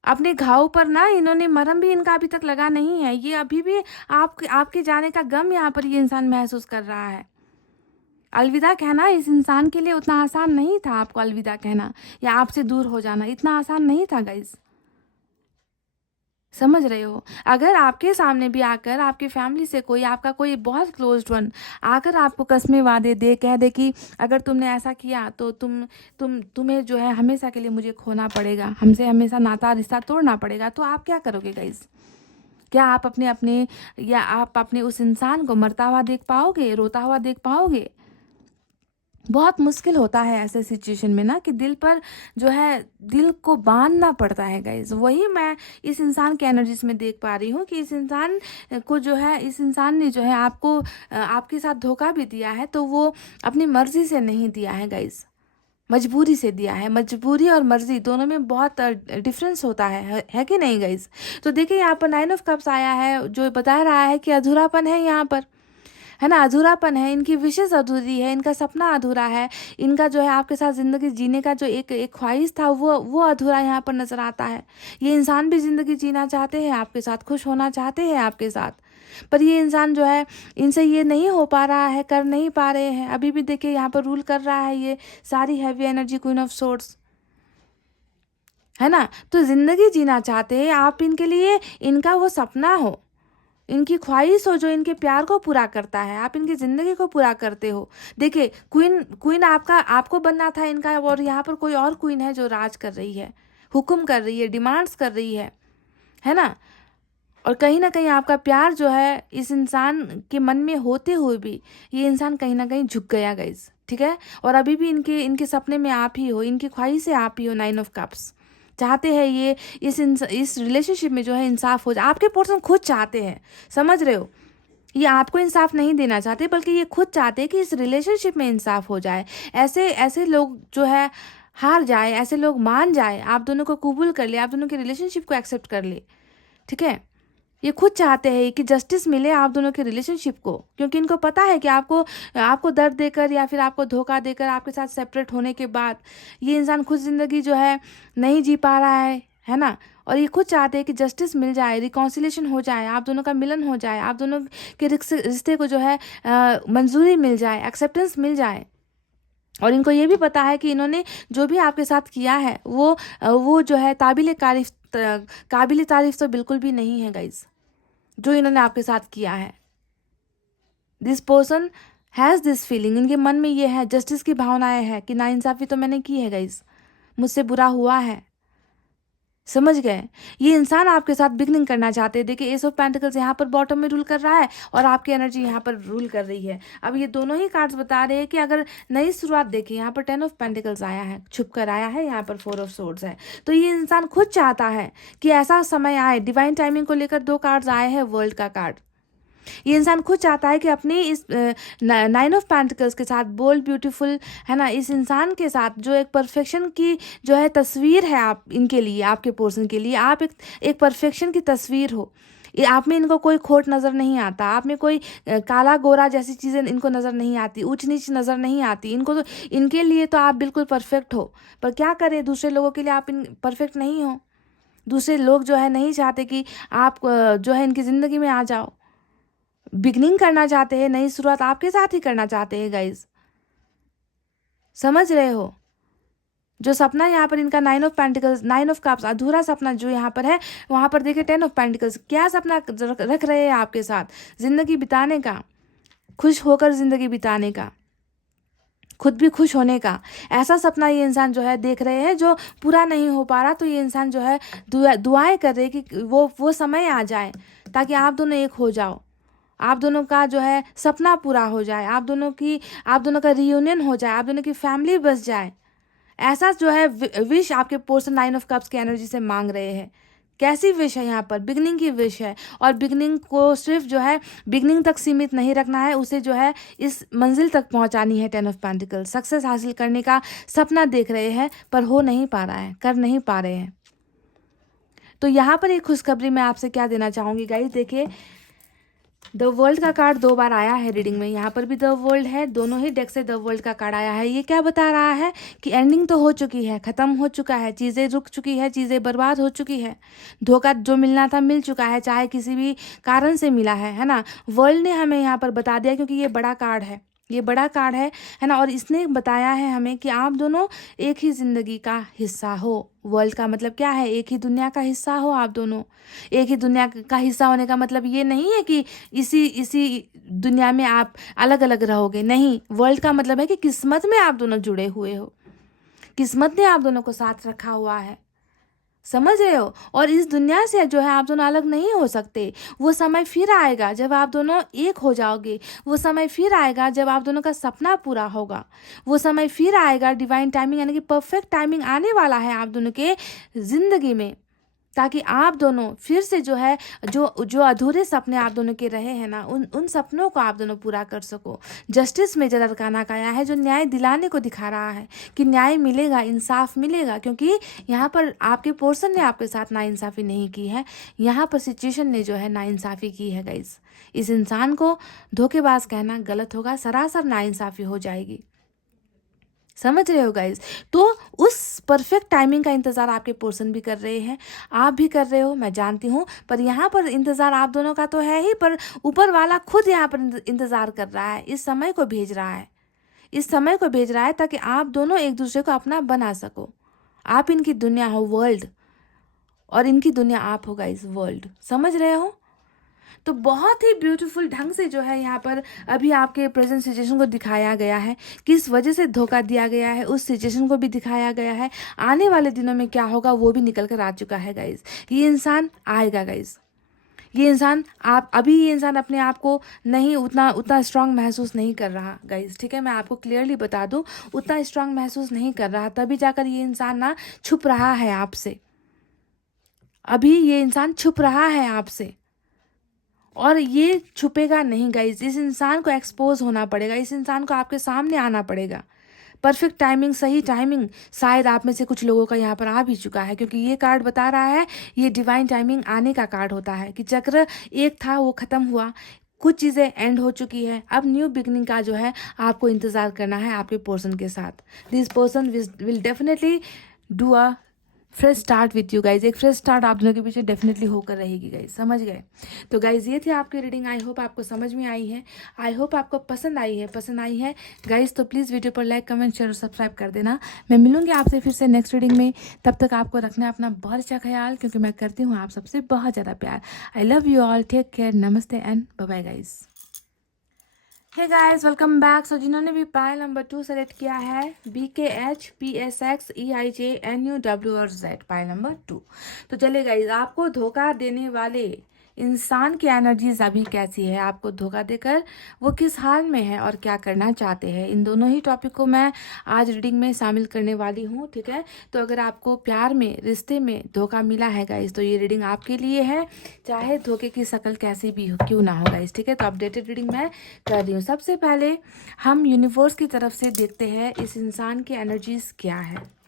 अपने घाव पर ना इन्होंने मरहम भी इनका अभी तक लगा नहीं है। ये अभी भी आपके जाने का गम यहाँ पर ये इंसान महसूस कर रहा है। अलविदा कहना इस इंसान के लिए उतना आसान नहीं था। आपको अलविदा कहना या आपसे दूर हो जाना इतना आसान नहीं था गाइस। समझ रहे हो? अगर आपके सामने भी आकर आपकी फैमिली से कोई, आपका कोई बहुत क्लोज्ड वन आकर आपको कस्में वादे दे, कह दे कि अगर तुमने ऐसा किया तो तुम्हें जो है हमेशा के लिए मुझे खोना पड़ेगा, हमसे हमेशा नाता रिश्ता तोड़ना पड़ेगा, तो आप क्या करोगे गाइस? क्या आप आप अपने उस इंसान को मरता हुआ देख पाओगे, रोता हुआ देख पाओगे? बहुत मुश्किल होता है ऐसे सिचुएशन में ना कि दिल पर जो है दिल को बांधना पड़ता है गाइज। वही मैं इस इंसान के एनर्जीज में देख पा रही हूँ कि इस इंसान को जो है इस इंसान ने जो है आपको आपके साथ धोखा भी दिया है, तो वो अपनी मर्जी से नहीं दिया है गाइज, मजबूरी से दिया है। मजबूरी और मर्जी दोनों में बहुत डिफरेंस होता है कि नहीं गाइज। तो देखिए यहाँ पर 9 ऑफ कप्स आया है जो बता रहा है कि अधूरापन है यहाँ पर, है ना, अधूरापन है। इनकी विशेष अधूरी है, इनका सपना अधूरा है, इनका जो है आपके साथ ज़िंदगी जीने का जो एक ख्वाहिश था वो अधूरा यहाँ पर नज़र आता है। ये इंसान भी ज़िंदगी जीना चाहते हैं आपके साथ, खुश होना चाहते हैं आपके साथ, पर ये इंसान जो है इनसे ये नहीं हो पा रहा है, कर नहीं पा रहे हैं। अभी भी देखिए यहाँ पर रूल कर रहा है ये सारी heavy energy, queen of swords, है ना। तो ज़िंदगी जीना चाहते हैं आप, इनके लिए इनका वो सपना हो, इनकी ख्वाहिश हो जो इनके प्यार को पूरा करता है, आप इनकी ज़िंदगी को पूरा करते हो। देखिए क्वीन आपको बनना था इनका, और यहाँ पर कोई और क्वीन है जो राज कर रही है, हुक्म कर रही है, डिमांड्स कर रही है ना। और कहीं ना कहीं आपका प्यार जो है इस इंसान के मन में होते हुए भी ये इंसान कहीं ना कहीं झुक गया गाइस, ठीक है। और अभी भी इनके सपने में आप ही हो, इनकी ख्वाहिश से आप ही हो। 9 ऑफ कप्स चाहते हैं ये इस रिलेशनशिप में जो है इंसाफ हो जाए। आपके पर्सन खुद चाहते हैं, समझ रहे हो, ये आपको इंसाफ नहीं देना चाहते, बल्कि ये खुद चाहते हैं कि इस रिलेशनशिप में इंसाफ हो जाए। ऐसे लोग जो है हार जाए, ऐसे लोग मान जाए, आप दोनों को कबूल कर ले, आप दोनों के रिलेशनशिप को एक्सेप्ट कर ले, ठीक है। ये खुद चाहते हैं कि जस्टिस मिले आप दोनों के रिलेशनशिप को, क्योंकि इनको पता है कि आपको दर्द देकर या फिर आपको धोखा देकर आपके साथ सेपरेट होने के बाद ये इंसान खुद ज़िंदगी जो है नहीं जी पा रहा है ना। और ये खुद चाहते हैं कि जस्टिस मिल जाए, रिकॉन्सिलेशन हो जाए, आप दोनों का मिलन हो जाए, आप दोनों के रिश्ते को जो है मंजूरी मिल जाए, एक्सेप्टेंस मिल जाए। और इनको ये भी पता है कि इन्होंने जो भी आपके साथ किया है वो जो है काबिल तारीफ तो बिल्कुल भी नहीं है गाइज, जो इन्होंने आपके साथ किया है। This person has this feeling, इनके मन में ये है, जस्टिस की भावनाएं है कि नाइंसाफ़ी तो मैंने की है गाइज, मुझसे बुरा हुआ है, समझ गए। ये इंसान आपके साथ बिगनिंग करना चाहते हैं। देखिए एस ऑफ पेंटिकल्स यहाँ पर बॉटम में रूल कर रहा है और आपकी एनर्जी यहाँ पर रूल कर रही है। अब ये दोनों ही कार्ड्स बता रहे हैं कि अगर नई शुरुआत देखिए, यहाँ पर 10 ऑफ पेंटिकल्स आया है, छुप कर आया है, यहाँ पर 4 ऑफ सोर्ड्स है। तो ये इंसान खुद चाहता है कि ऐसा समय आए। डिवाइन टाइमिंग को लेकर 2 कार्ड्स आए हैं, वर्ल्ड का कार्ड। ये इंसान खुद चाहता है कि अपनी इस 9 ऑफ पेंटिकल्स के साथ, बोल्ड ब्यूटीफुल, है ना, इस इंसान के साथ जो एक परफेक्शन की जो है तस्वीर है, आप इनके लिए, आपके पर्सन के लिए आप एक परफेक्शन की तस्वीर हो। आप में इनको कोई खोट नज़र नहीं आता, आप में कोई काला गोरा जैसी चीज़ें इनको नज़र नहीं आती, ऊंच नीच नज़र नहीं आती इनको। तो इनके लिए तो आप बिल्कुल परफेक्ट हो, पर क्या करें, दूसरे लोगों के लिए आप परफेक्ट नहीं हो। दूसरे लोग जो है नहीं चाहते कि आप जो है इनकी ज़िंदगी में आ जाओ। बिगनिंग करना चाहते हैं, नई शुरुआत आपके साथ ही करना चाहते हैं गाइज, समझ रहे हो। जो सपना यहाँ पर इनका 9 ऑफ पेंटिकल्स, 9 ऑफ कप्स, अधूरा सपना जो यहाँ पर है, वहाँ पर देखिए 10 ऑफ पेंटिकल्स, क्या सपना रख रहे हैं आपके साथ, जिंदगी बिताने का, खुश होकर जिंदगी बिताने का, खुद भी खुश होने का। ऐसा सपना ये इंसान जो है देख रहे हैं जो पूरा नहीं हो पा रहा। तो ये इंसान जो है दुआएं कर रहे कि वो समय आ जाए ताकि आप दोनों एक हो जाओ, आप दोनों का जो है सपना पूरा हो जाए, आप दोनों का रियूनियन हो जाए, आप दोनों की फैमिली बस जाए। ऐसा जो है विश आपके पर्सन 9 ऑफ कप्स की एनर्जी से मांग रहे हैं। कैसी विश है यहाँ पर, बिगनिंग की विश है। और बिगनिंग को सिर्फ जो है बिगनिंग तक सीमित नहीं रखना है, उसे जो है इस मंजिल तक पहुँचानी है। 10 ऑफ पेंटिकल्स, सक्सेस हासिल करने का सपना देख रहे हैं पर हो नहीं पा रहा है, कर नहीं पा रहे हैं। तो यहाँ पर एक खुशखबरी मैं आपसे क्या देना चाहूँगी गाइस, देखिए द वर्ल्ड का कार्ड 2 बार आया है रीडिंग में, यहाँ पर भी द वर्ल्ड है, दोनों ही डेक से द वर्ल्ड का कार्ड आया है। ये क्या बता रहा है कि एंडिंग तो हो चुकी है, ख़त्म हो चुका है, चीज़ें रुक चुकी है, चीज़ें बर्बाद हो चुकी है, धोखा जो मिलना था मिल चुका है, चाहे किसी भी कारण से मिला है ना। वर्ल्ड ने हमें यहाँ पर बता दिया, क्योंकि ये बड़ा कार्ड है, ये बड़ा कार्ड है ना। और इसने बताया है हमें कि आप दोनों एक ही ज़िंदगी का हिस्सा हो। वर्ल्ड का मतलब क्या है, एक ही दुनिया का हिस्सा हो आप दोनों। एक ही दुनिया का हिस्सा होने का मतलब ये नहीं है कि इसी दुनिया में आप अलग अलग रहोगे, नहीं। वर्ल्ड का मतलब है कि किस्मत में आप दोनों जुड़े हुए हो, किस्मत ने आप दोनों को साथ रखा हुआ है। समझ रहे हो? और इस दुनिया से जो है आप दोनों अलग नहीं हो सकते। वो समय फिर आएगा जब आप दोनों एक हो जाओगे। वो समय फिर आएगा जब आप दोनों का सपना पूरा होगा। वो समय फिर आएगा, डिवाइन टाइमिंग यानी कि परफेक्ट टाइमिंग आने वाला है आप दोनों के ज़िंदगी में, ताकि आप दोनों फिर से जो है जो जो अधूरे सपने आप दोनों के रहे हैं ना, उन सपनों को आप दोनों पूरा कर सको। जस्टिस में जल अरकाना का आया है, जो न्याय दिलाने को दिखा रहा है कि न्याय मिलेगा, इंसाफ मिलेगा, क्योंकि यहाँ पर आपके पोर्सन ने आपके साथ नाइंसाफ़ी नहीं की है, यहाँ पर सिचुएशन ने जो है नाइंसाफ़ी की है गाइस। इस इंसान को धोखेबाज कहना गलत होगा, सरासर नाइंसाफ़ी हो जाएगी। समझ रहे हो गाइज? तो उस परफेक्ट टाइमिंग का इंतज़ार आपके पोर्सन भी कर रहे हैं, आप भी कर रहे हो, मैं जानती हूँ। पर यहाँ पर इंतज़ार आप दोनों का तो है ही, पर ऊपर वाला खुद यहाँ पर इंतज़ार कर रहा है, इस समय को भेज रहा है, इस समय को भेज रहा है ताकि आप दोनों एक दूसरे को अपना बना सको। आप इनकी दुनिया हो वर्ल्ड, और इनकी दुनिया आप हो गाइज वर्ल्ड। समझ रहे हो? तो बहुत ही ब्यूटीफुल ढंग से जो है यहाँ पर अभी आपके प्रेजेंट सिचुएशन को दिखाया गया है, किस वजह से धोखा दिया गया है, उस सिचुएशन को भी दिखाया गया है। आने वाले दिनों में क्या होगा वो भी निकल कर आ चुका है गाइज। ये इंसान आएगा गाइज। ये इंसान ये इंसान अपने आप को नहीं उतना स्ट्रांग महसूस नहीं कर रहा गाइज, ठीक है? मैं आपको क्लियरली बता दूं, उतना स्ट्रांग महसूस नहीं कर रहा, तभी जाकर ये इंसान ना छुप रहा है आपसे। अभी ये इंसान छुप रहा है आपसे, और ये छुपेगा नहीं गाइज। इस इंसान को एक्सपोज होना पड़ेगा, इस इंसान को आपके सामने आना पड़ेगा। परफेक्ट टाइमिंग, सही टाइमिंग शायद आप में से कुछ लोगों का यहाँ पर आ भी चुका है, क्योंकि ये कार्ड बता रहा है, ये डिवाइन टाइमिंग आने का कार्ड होता है कि चक्र एक था वो ख़त्म हुआ, कुछ चीज़ें एंड हो चुकी है, अब न्यू बिगनिंग का जो है आपको इंतज़ार करना है आपके पर्सन के साथ। This person will definitely do a fresh start with you guys. एक फ्रेश स्टार्ट आप दोनों के पीछे डेफिनेटली होकर रहेगी गाइज। समझ गए? तो गाइज ये थी आपकी रीडिंग। आई होप आपको समझ में आई है, आई होप आपको पसंद आई है गाइज। तो प्लीज़ वीडियो पर लाइक, कमेंट, शेयर और सब्सक्राइब कर देना। मैं मिलूंगी आपसे फिर से नेक्स्ट रीडिंग में। तब तक आपको रखना है अपना बहुत अच्छा ख्याल, क्योंकि मैं करती हूँ आप सबसे बहुत ज़्यादा प्यार। I love you all, take care, नमस्ते and bye bye guys. Hey guys, welcome back. So जिन्होंने भी पायल नंबर 2 सेलेक्ट किया है, BKHPSXEIJNUWZ, पायल नंबर 2। तो चलिए गाइस, आपको धोखा देने वाले इंसान की एनर्जीज अभी कैसी है, आपको धोखा देकर वो किस हाल में है और क्या करना चाहते हैं, इन दोनों ही टॉपिक को मैं आज रीडिंग में शामिल करने वाली हूँ, ठीक है? तो अगर आपको प्यार में, रिश्ते में धोखा मिला है गाइस, तो ये रीडिंग आपके लिए है, चाहे धोखे की शक्ल कैसी भी हो क्यों ना हो गाइस, ठीक है? तो अपडेटेड रीडिंग मैं कर रही हूँ। सबसे पहले हम यूनिवर्स की तरफ से देखते हैं इस इंसान की एनर्जीज क्या है।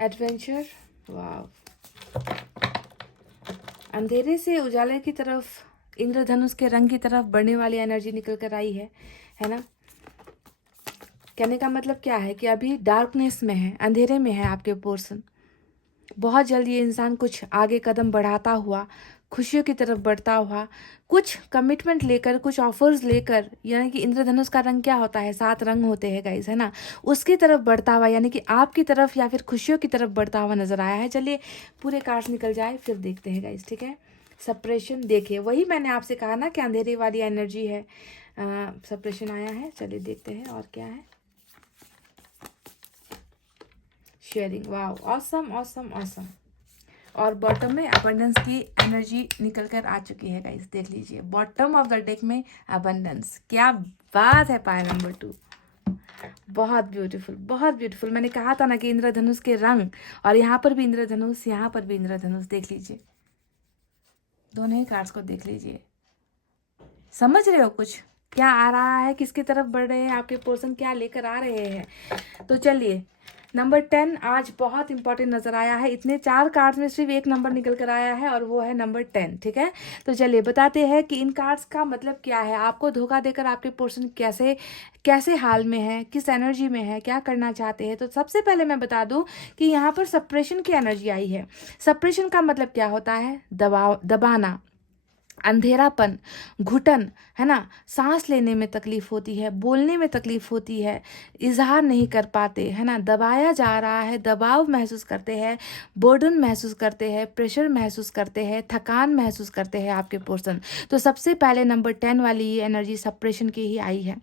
एडवेंचर, वाव। अंधेरे से उजाले की तरफ, इंद्रधनुष के रंग की तरफ बढ़ने वाली एनर्जी निकल कर आई है ना? कहने का मतलब क्या है कि अभी डार्कनेस में है, अंधेरे में है आपके पोर्सन। बहुत जल्द ये इंसान कुछ आगे कदम बढ़ाता हुआ, खुशियों की तरफ बढ़ता हुआ, कुछ कमिटमेंट लेकर, कुछ ऑफर्स लेकर, यानी कि इंद्रधनुष का रंग क्या होता है, 7 रंग होते हैं गाइस, है ना? उसकी तरफ बढ़ता हुआ, यानी कि आपकी तरफ या फिर खुशियों की तरफ बढ़ता हुआ नजर आया है। चलिए पूरे कार्ड्स निकल जाए फिर देखते हैं गाइस, ठीक है? सप्रेशन, देखिए वही मैंने आपसे कहा ना कि अंधेरे वाली एनर्जी है, सप्रेशन आया है। चलिए देखते हैं और क्या है। Sharing, wow, awesome awesome awesome. और बॉटम में अबंडेंस की एनर्जी निकल कर आ चुकी है गाइस, देख लीजिए बॉटम ऑफ द डेक में अबंडेंस। क्या बात है पायल नंबर 2, बहुत ब्यूटीफुल, बहुत ब्यूटीफुल। मैंने कहा था ना कि इंद्रधनुष के रंग, और यहाँ पर भी इंद्रधनुष, यहाँ पर भी इंद्रधनुष, देख लीजिए, दोनों ही कार्ड्स को देख लीजिए। समझ रहे हो कुछ क्या आ रहा है, किसकी तरफ बढ़ रहे हैं आपके पर्सन, क्या लेकर आ रहे हैं? तो चलिए नंबर 10 आज बहुत इंपॉर्टेंट नजर आया है। इतने 4 कार्ड्स में सिर्फ एक नंबर निकल कर आया है और वो है नंबर 10। ठीक है, तो चलिए बताते हैं कि इन कार्ड्स का मतलब क्या है। आपको धोखा देकर आपके पर्सन कैसे कैसे हाल में है, किस एनर्जी में है, क्या करना चाहते हैं। तो सबसे पहले मैं बता दूं कि यहाँ पर सप्रेशन की एनर्जी आई है। सप्रेशन का मतलब क्या होता है? दबाना, अंधेरापन, घुटन, है ना। सांस लेने में तकलीफ होती है, बोलने में तकलीफ होती है, इजहार नहीं कर पाते, है ना। दबाया जा रहा है, दबाव महसूस करते हैं, बर्डन महसूस करते हैं, प्रेशर महसूस करते हैं, थकान महसूस करते हैं आपके पर्सन। तो सबसे पहले नंबर 10 वाली ये एनर्जी सप्रेशन की ही आई है।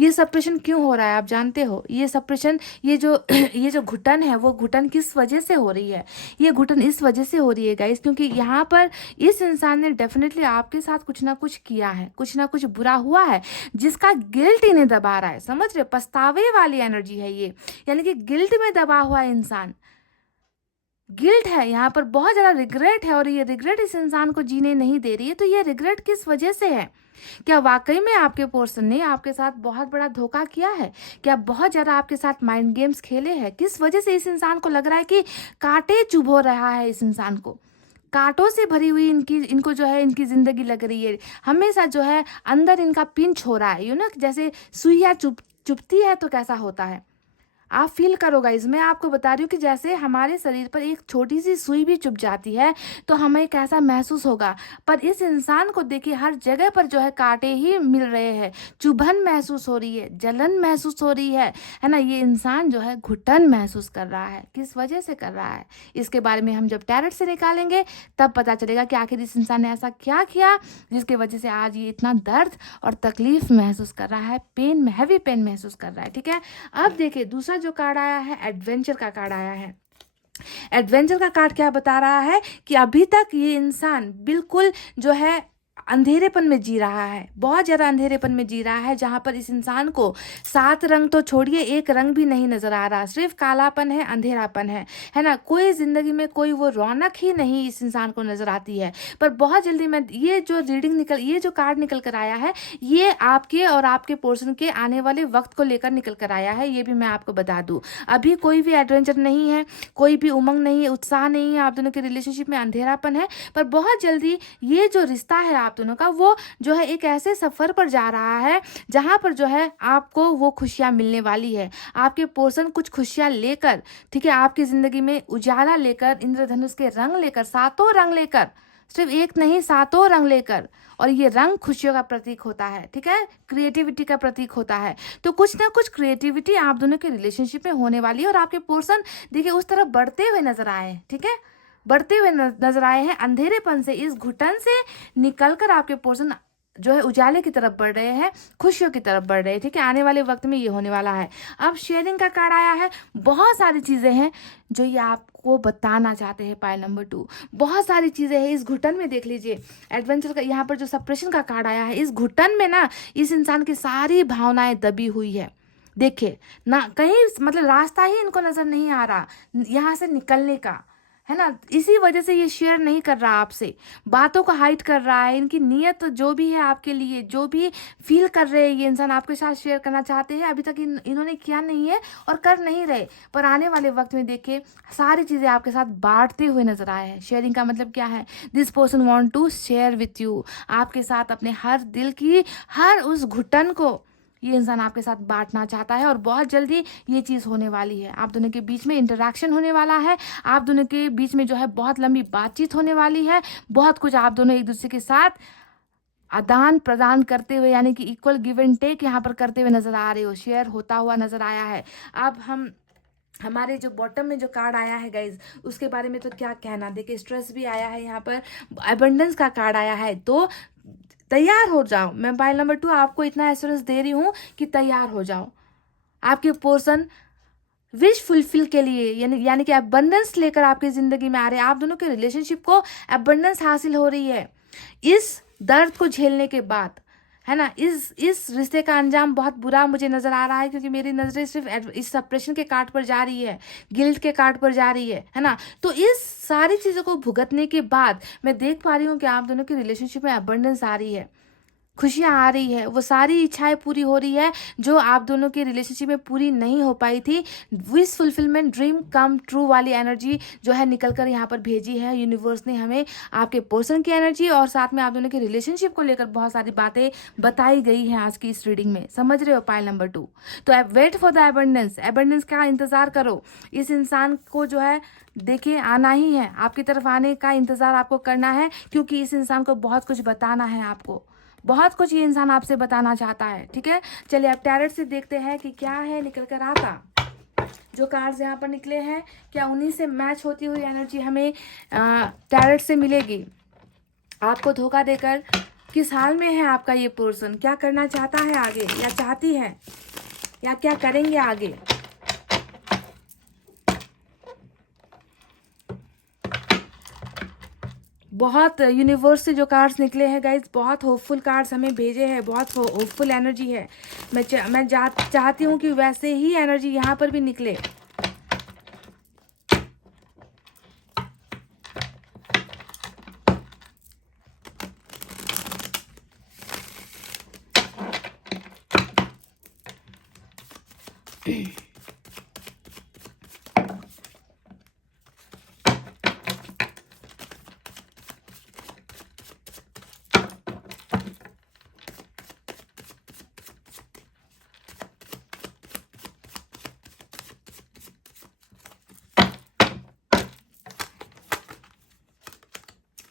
ये सप्रेशन क्यों हो रहा है आप जानते हो? ये सप्रेशन, ये जो ये जो घुटन है, वो घुटन किस वजह से हो रही है? ये घुटन इस वजह से हो रही है गाइस, क्योंकि यहाँ पर इस इंसान ने डेफिनेटली आपके साथ कुछ ना कुछ किया है, कुछ ना कुछ बुरा हुआ है, जिसका गिल्ट इन्हें दबा रहा है। समझ रहे? पछतावे वाली एनर्जी है ये, यानी कि गिल्ट में दबा हुआ इंसान। गिल्ट है यहाँ पर, बहुत ज़्यादा रिग्रेट है, और ये रिग्रेट इस इंसान को जीने नहीं दे रही है। तो ये रिग्रेट किस वजह से है? क्या वाकई में आपके पर्सन ने आपके साथ बहुत बड़ा धोखा किया है? क्या बहुत ज़्यादा आपके साथ माइंड गेम्स खेले हैं? किस वजह से इस इंसान को लग रहा है कि कांटे चुभो रहा है? इस इंसान को कांटों से भरी हुई इनको जो है इनकी ज़िंदगी लग रही है। हमेशा जो है अंदर इनका पिंच हो रहा है, जैसे सुइयाँ चुभती है तो कैसा होता है, आप फील करो गाइज। मैं आपको बता रही हूँ कि जैसे हमारे शरीर पर एक छोटी सी सुई भी चुभ जाती है तो हमें कैसा महसूस होगा। पर इस इंसान को देखिए, हर जगह पर जो है कांटे ही मिल रहे हैं, चुभन महसूस हो रही है, जलन महसूस हो रही है ना। ये इंसान जो है घुटन महसूस कर रहा है। किस वजह से कर रहा है, इसके बारे में हम जब टैरेट से निकालेंगे तब पता चलेगा कि आखिर इस इंसान ने ऐसा क्या किया जिसकी वजह से आज ये इतना दर्द और तकलीफ महसूस कर रहा है, पेन में, हैवी पेन महसूस कर रहा है। ठीक है, अब देखिए दूसरा जो कार्ड आया है, एडवेंचर का कार्ड आया है। एडवेंचर का कार्ड क्या बता रहा है कि अभी तक ये इंसान बिल्कुल जो है अंधेरेपन में जी रहा है, बहुत ज़्यादा अंधेरेपन में जी रहा है, जहाँ पर इस इंसान को 7 रंग तो छोड़िए, एक रंग भी नहीं नजर आ रहा, सिर्फ कालापन है, अंधेरापन है ना। कोई जिंदगी में कोई वो रौनक ही नहीं इस इंसान को नजर आती है। पर बहुत जल्दी में ये जो कार्ड निकल कर आया है, ये आपके और आपके पर्सन के आने वाले वक्त को लेकर निकल कर आया है। ये भी मैं आपको बता दूं, अभी कोई भी एडवेंचर नहीं है, कोई भी उमंग नहीं है, उत्साह नहीं है, आप दोनों के रिलेशनशिप में अंधेरापन है। पर बहुत जल्दी ये जो रिश्ता है आप दोनों का, वो जो है एक ऐसे सफर पर जा रहा है जहां पर जो है आपको वो खुशियां मिलने वाली है। आपके पर्सन कुछ खुशियां लेकर, ठीक है, आपकी जिंदगी में उजाला लेकर, इंद्रधनुष के रंग लेकर, 7 रंग लेकर, सिर्फ एक नहीं 7 रंग लेकर, और ये रंग खुशियों का प्रतीक होता है। ठीक है, क्रिएटिविटी का प्रतीक होता है। तो कुछ ना कुछ क्रिएटिविटी आप दोनों के रिलेशनशिप में होने वाली है, और आपके पर्सन देखिए उस तरफ बढ़ते हुए नजर आए हैं। ठीक है, बढ़ते हुए नजर आए हैं, अंधेरेपन से, इस घुटन से निकलकर आपके पर्सन जो है उजाले की तरफ बढ़ रहे हैं, खुशियों की तरफ बढ़ रहे हैं। ठीक है, आने वाले वक्त में ये होने वाला है। अब शेयरिंग का कार्ड आया है। बहुत सारी चीजें हैं जो ये आपको बताना चाहते हैं। पाइल नंबर 2, बहुत सारी चीजें हैं इस घुटन में। देख लीजिए एडवेंचर का, यहाँ पर जो सप्रेशन का कार्ड आया है, इस घुटन में ना इस इंसान की सारी भावनाएं दबी हुई है। देखिए ना, कहीं मतलब रास्ता ही इनको नजर नहीं आ रहा यहाँ से निकलने का, है ना। इसी वजह से ये शेयर नहीं कर रहा आपसे, बातों को हाइड कर रहा है। इनकी नीयत जो भी है आपके लिए, जो भी फील कर रहे हैं ये इंसान आपके साथ शेयर करना चाहते हैं, अभी तक इन्होंने किया नहीं है और कर नहीं रहे। पर आने वाले वक्त में देखिए सारी चीज़ें आपके साथ बांटते हुए नजर आए हैं। शेयरिंग का मतलब क्या है? This person want to share with you, आपके साथ अपने हर दिल की हर उस घुटन को ये इंसान आपके साथ बांटना चाहता है, और बहुत जल्दी ये चीज़ होने वाली है। आप दोनों के बीच में इंटरेक्शन होने वाला है, आप दोनों के बीच में जो है बहुत लंबी बातचीत होने वाली है। बहुत कुछ आप दोनों एक दूसरे के साथ आदान प्रदान करते हुए, यानी कि इक्वल गिव एंड टेक यहाँ पर करते हुए नजर आ रहे हो, शेयर होता हुआ नजर आया है। अब हमारे जो बॉटम में जो कार्ड आया है गाइज, उसके बारे में तो क्या कहना। देखिए स्ट्रेस भी आया है, यहाँ पर अबंडेंस का कार्ड आया है। तो तैयार हो जाओ, मैं पाइल नंबर 2 आपको इतना एश्योरेंस दे रही हूँ कि तैयार हो जाओ। आपके पर्सन विश फुलफिल के लिए, यानी कि अबंडेंस लेकर आपकी जिंदगी में आ रहे हैं। आप दोनों के रिलेशनशिप को अबंडेंस हासिल हो रही है इस दर्द को झेलने के बाद, है ना। इस रिश्ते का अंजाम बहुत बुरा मुझे नजर आ रहा है, क्योंकि मेरी नजरें सिर्फ इस सप्रेशन के कार्ड पर जा रही है, गिल्ट के कार्ड पर जा रही है ना। तो इस सारी चीज़ों को भुगतने के बाद मैं देख पा रही हूँ कि आप दोनों की रिलेशनशिप में अबंडेंस आ रही है। खुशियाँ आ रही है, वो सारी इच्छाएं पूरी हो रही है जो आप दोनों के रिलेशनशिप में पूरी नहीं हो पाई थी। Wish fulfilment, dream come true वाली एनर्जी जो है निकल कर यहाँ पर भेजी है यूनिवर्स ने हमें। आपके पर्सन की एनर्जी और साथ में आप दोनों के रिलेशनशिप को लेकर बहुत सारी बातें बताई गई हैं आज की इस रीडिंग में, समझ रहे हो। पाइल नंबर 2, तो wait for the abundance, abundance का इंतजार करो। इस इंसान को जो है देखिए आना ही है, आपकी तरफ आने का इंतजार आपको करना है, क्योंकि इस इंसान को बहुत कुछ बताना है आपको, बहुत कुछ ये इंसान आपसे बताना चाहता है। ठीक है, चलिए अब टैरेट से देखते हैं कि क्या है निकल कर आता। जो कार्ड्स यहाँ पर निकले हैं, क्या उन्हीं से मैच होती हुई एनर्जी हमें टैरेट से मिलेगी। आपको धोखा देकर किस हाल में है आपका ये पर्सन, क्या करना चाहता है आगे, या चाहती है, या क्या करेंगे आगे। बहुत यूनिवर्स से जो कार्ड्स निकले हैं गाइज, बहुत होपफुल कार्ड्स हमें भेजे हैं, बहुत होपफुल एनर्जी है। मैं चाहती हूँ कि वैसे ही एनर्जी यहाँ पर भी निकले।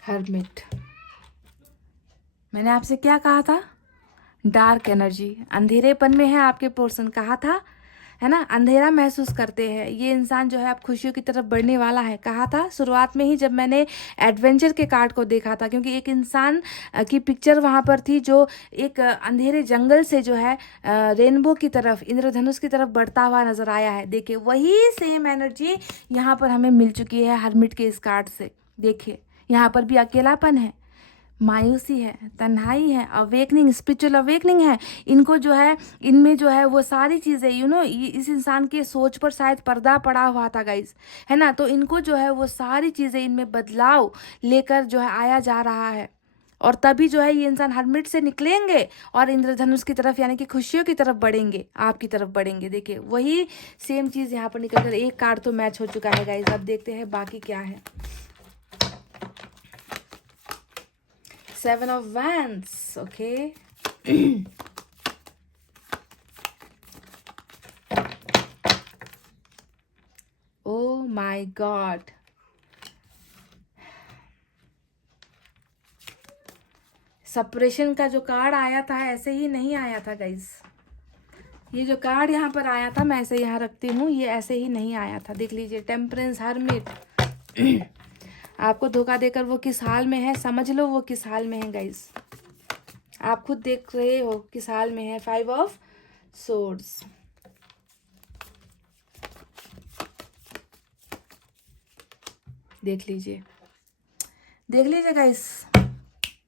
हर्मिट, मैंने आपसे क्या कहा था, डार्क एनर्जी, अंधेरेपन में है आपके पर्सन, कहा था है ना, अंधेरा महसूस करते हैं ये इंसान जो है अब खुशियों की तरफ बढ़ने वाला है, कहा था शुरुआत में ही जब मैंने एडवेंचर के कार्ड को देखा था, क्योंकि एक इंसान की पिक्चर वहाँ पर थी जो एक अंधेरे जंगल से जो है रेनबो की तरफ, इंद्रधनुष की तरफ बढ़ता हुआ नजर आया है। देखिए वही सेम एनर्जी यहाँ पर हमें मिल चुकी है हर्मिट के इस कार्ड से। देखिए यहाँ पर भी अकेलापन है, मायूसी है, तन्हाई है, अवेकनिंग, स्पिरिचुअल अवेकनिंग है। इनको जो है, इनमें जो है वो सारी चीज़ें इस इंसान के सोच पर शायद पर्दा पड़ा हुआ था गाइस, है ना। तो इनको जो है वो सारी चीज़ें, इनमें बदलाव लेकर जो है आया जा रहा है, और तभी जो है ये इंसान हर्मिट से निकलेंगे और इंद्रधनुष की तरफ यानी कि खुशियों की तरफ बढ़ेंगे, आपकी तरफ बढ़ेंगे। देखिए वही सेम चीज़ यहाँ पर निकल कर एक कार्ड तो मैच हो चुका है गाइस। अब देखते हैं बाकी क्या है। 7 of Wands, okay. Oh my God. Separation का जो कार्ड आया था ऐसे ही नहीं आया था गाइस। ये जो कार्ड यहाँ पर आया था, मैं ऐसे यहाँ रखती हूँ, ये ऐसे ही नहीं आया था। देख लीजिए, टेम्परेंस, हर्मिट। आपको धोखा देकर वो किस हाल में है, समझ लो वो किस हाल में है गाइस। आप खुद देख रहे हो किस हाल में है। 5 of Swords, देख लीजिए, देख लीजिए गाइस।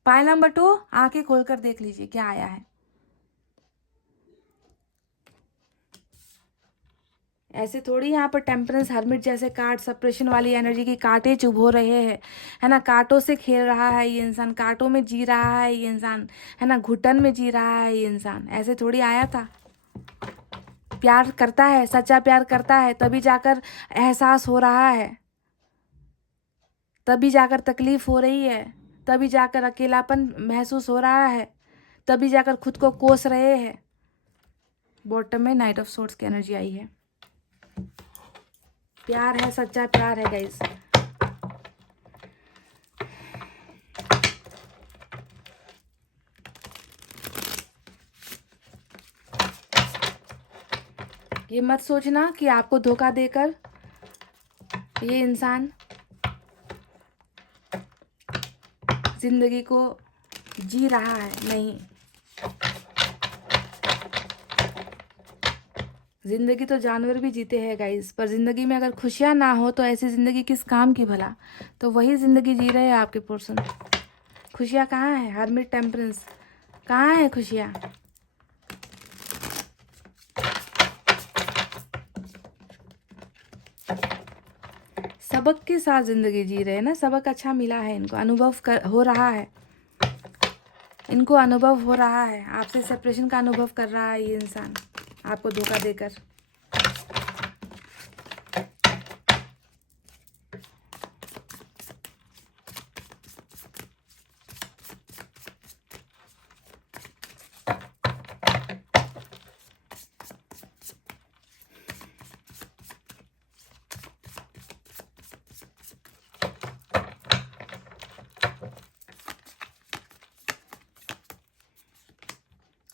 पाइल नंबर 2, आंखें खोलकर देख लीजिए क्या आया है। ऐसे थोड़ी यहाँ पर टेम्परेंस, हर्मिट जैसे कार्ड, सेपरेशन वाली एनर्जी की कांटे चुभ हो रहे हैं, है ना। कांटों से खेल रहा है ये इंसान, कांटों में जी रहा है ये इंसान, है ना, घुटन में जी रहा है ये इंसान। ऐसे थोड़ी आया था। प्यार करता है, सच्चा प्यार करता है, तभी जाकर एहसास हो रहा है, तभी जाकर तकलीफ हो रही है, तभी जाकर अकेलापन महसूस हो रहा है, तभी जाकर खुद को कोस रहे हैं। बॉटम में नाइट ऑफ सोर्ड्स की एनर्जी आई है। प्यार है, सच्चा प्यार है गाइस। ये मत सोचना कि आपको धोखा देकर ये इंसान जिंदगी को जी रहा है, नहीं। जिंदगी तो जानवर भी जीते हैं गाइस, पर जिंदगी में अगर खुशियां ना हो तो ऐसी जिंदगी किस काम की भला। तो वही जिंदगी जी रहे हैं आपके पर्सन। खुशियां कहाँ है, हर्मिट, टेम्परेंस, कहाँ है खुशियां। सबक के साथ जिंदगी जी रहे हैं ना, सबक अच्छा मिला है इनको, अनुभव हो रहा है। इनको अनुभव हो रहा है, आपसे सेपरेशन का अनुभव कर रहा है ये इंसान आपको धोखा देकर।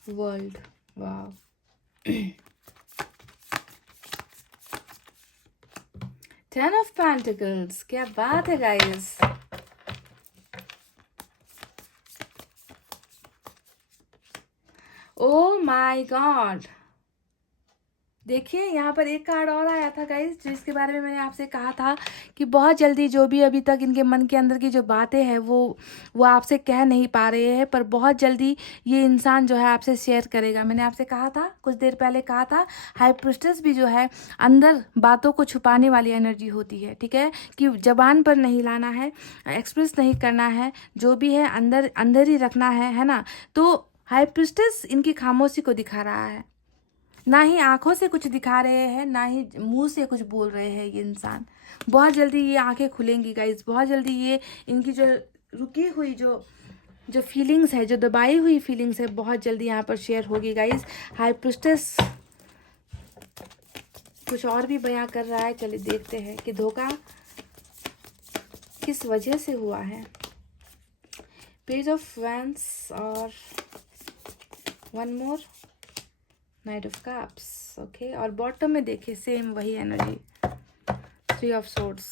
World, wow. 10 ऑफ पेंटिकल्स, क्या बात है गाइस। ओ माय गॉड, देखिए यहाँ पर एक कार्ड और आया था गाइस, जिसके बारे में मैंने आपसे कहा था कि बहुत जल्दी जो भी अभी तक इनके मन के अंदर की जो बातें हैं वो आपसे कह नहीं पा रहे हैं, पर बहुत जल्दी ये इंसान जो है आपसे शेयर करेगा। मैंने आपसे कहा था, कुछ देर पहले कहा था, हाई प्रिस्टेस भी जो है अंदर बातों को छुपाने वाली एनर्जी होती है, ठीक है, कि जबान पर नहीं लाना है, एक्सप्रेस नहीं करना है, जो भी है अंदर अंदर ही रखना है ना। तो हाई प्रिस्टेस इनकी खामोशी को दिखा रहा है, ना ही आंखों से कुछ दिखा रहे हैं, ना ही मुंह से कुछ बोल रहे हैं ये इंसान। बहुत जल्दी ये आंखें खुलेंगी गाइज, बहुत जल्दी ये इनकी जो रुकी हुई जो फीलिंग्स है, जो दबाई हुई फीलिंग्स है, बहुत जल्दी यहाँ पर शेयर होगी गाइज। हाई प्रिस्टेस कुछ और भी बयां कर रहा है, चलिए देखते हैं कि धोखा किस वजह से हुआ है। पेज ऑफ वैंस और one more night of cups, okay. और बॉटम में देखिए सेम वही एनर्जी, 3 ऑफ सोर्ड्स,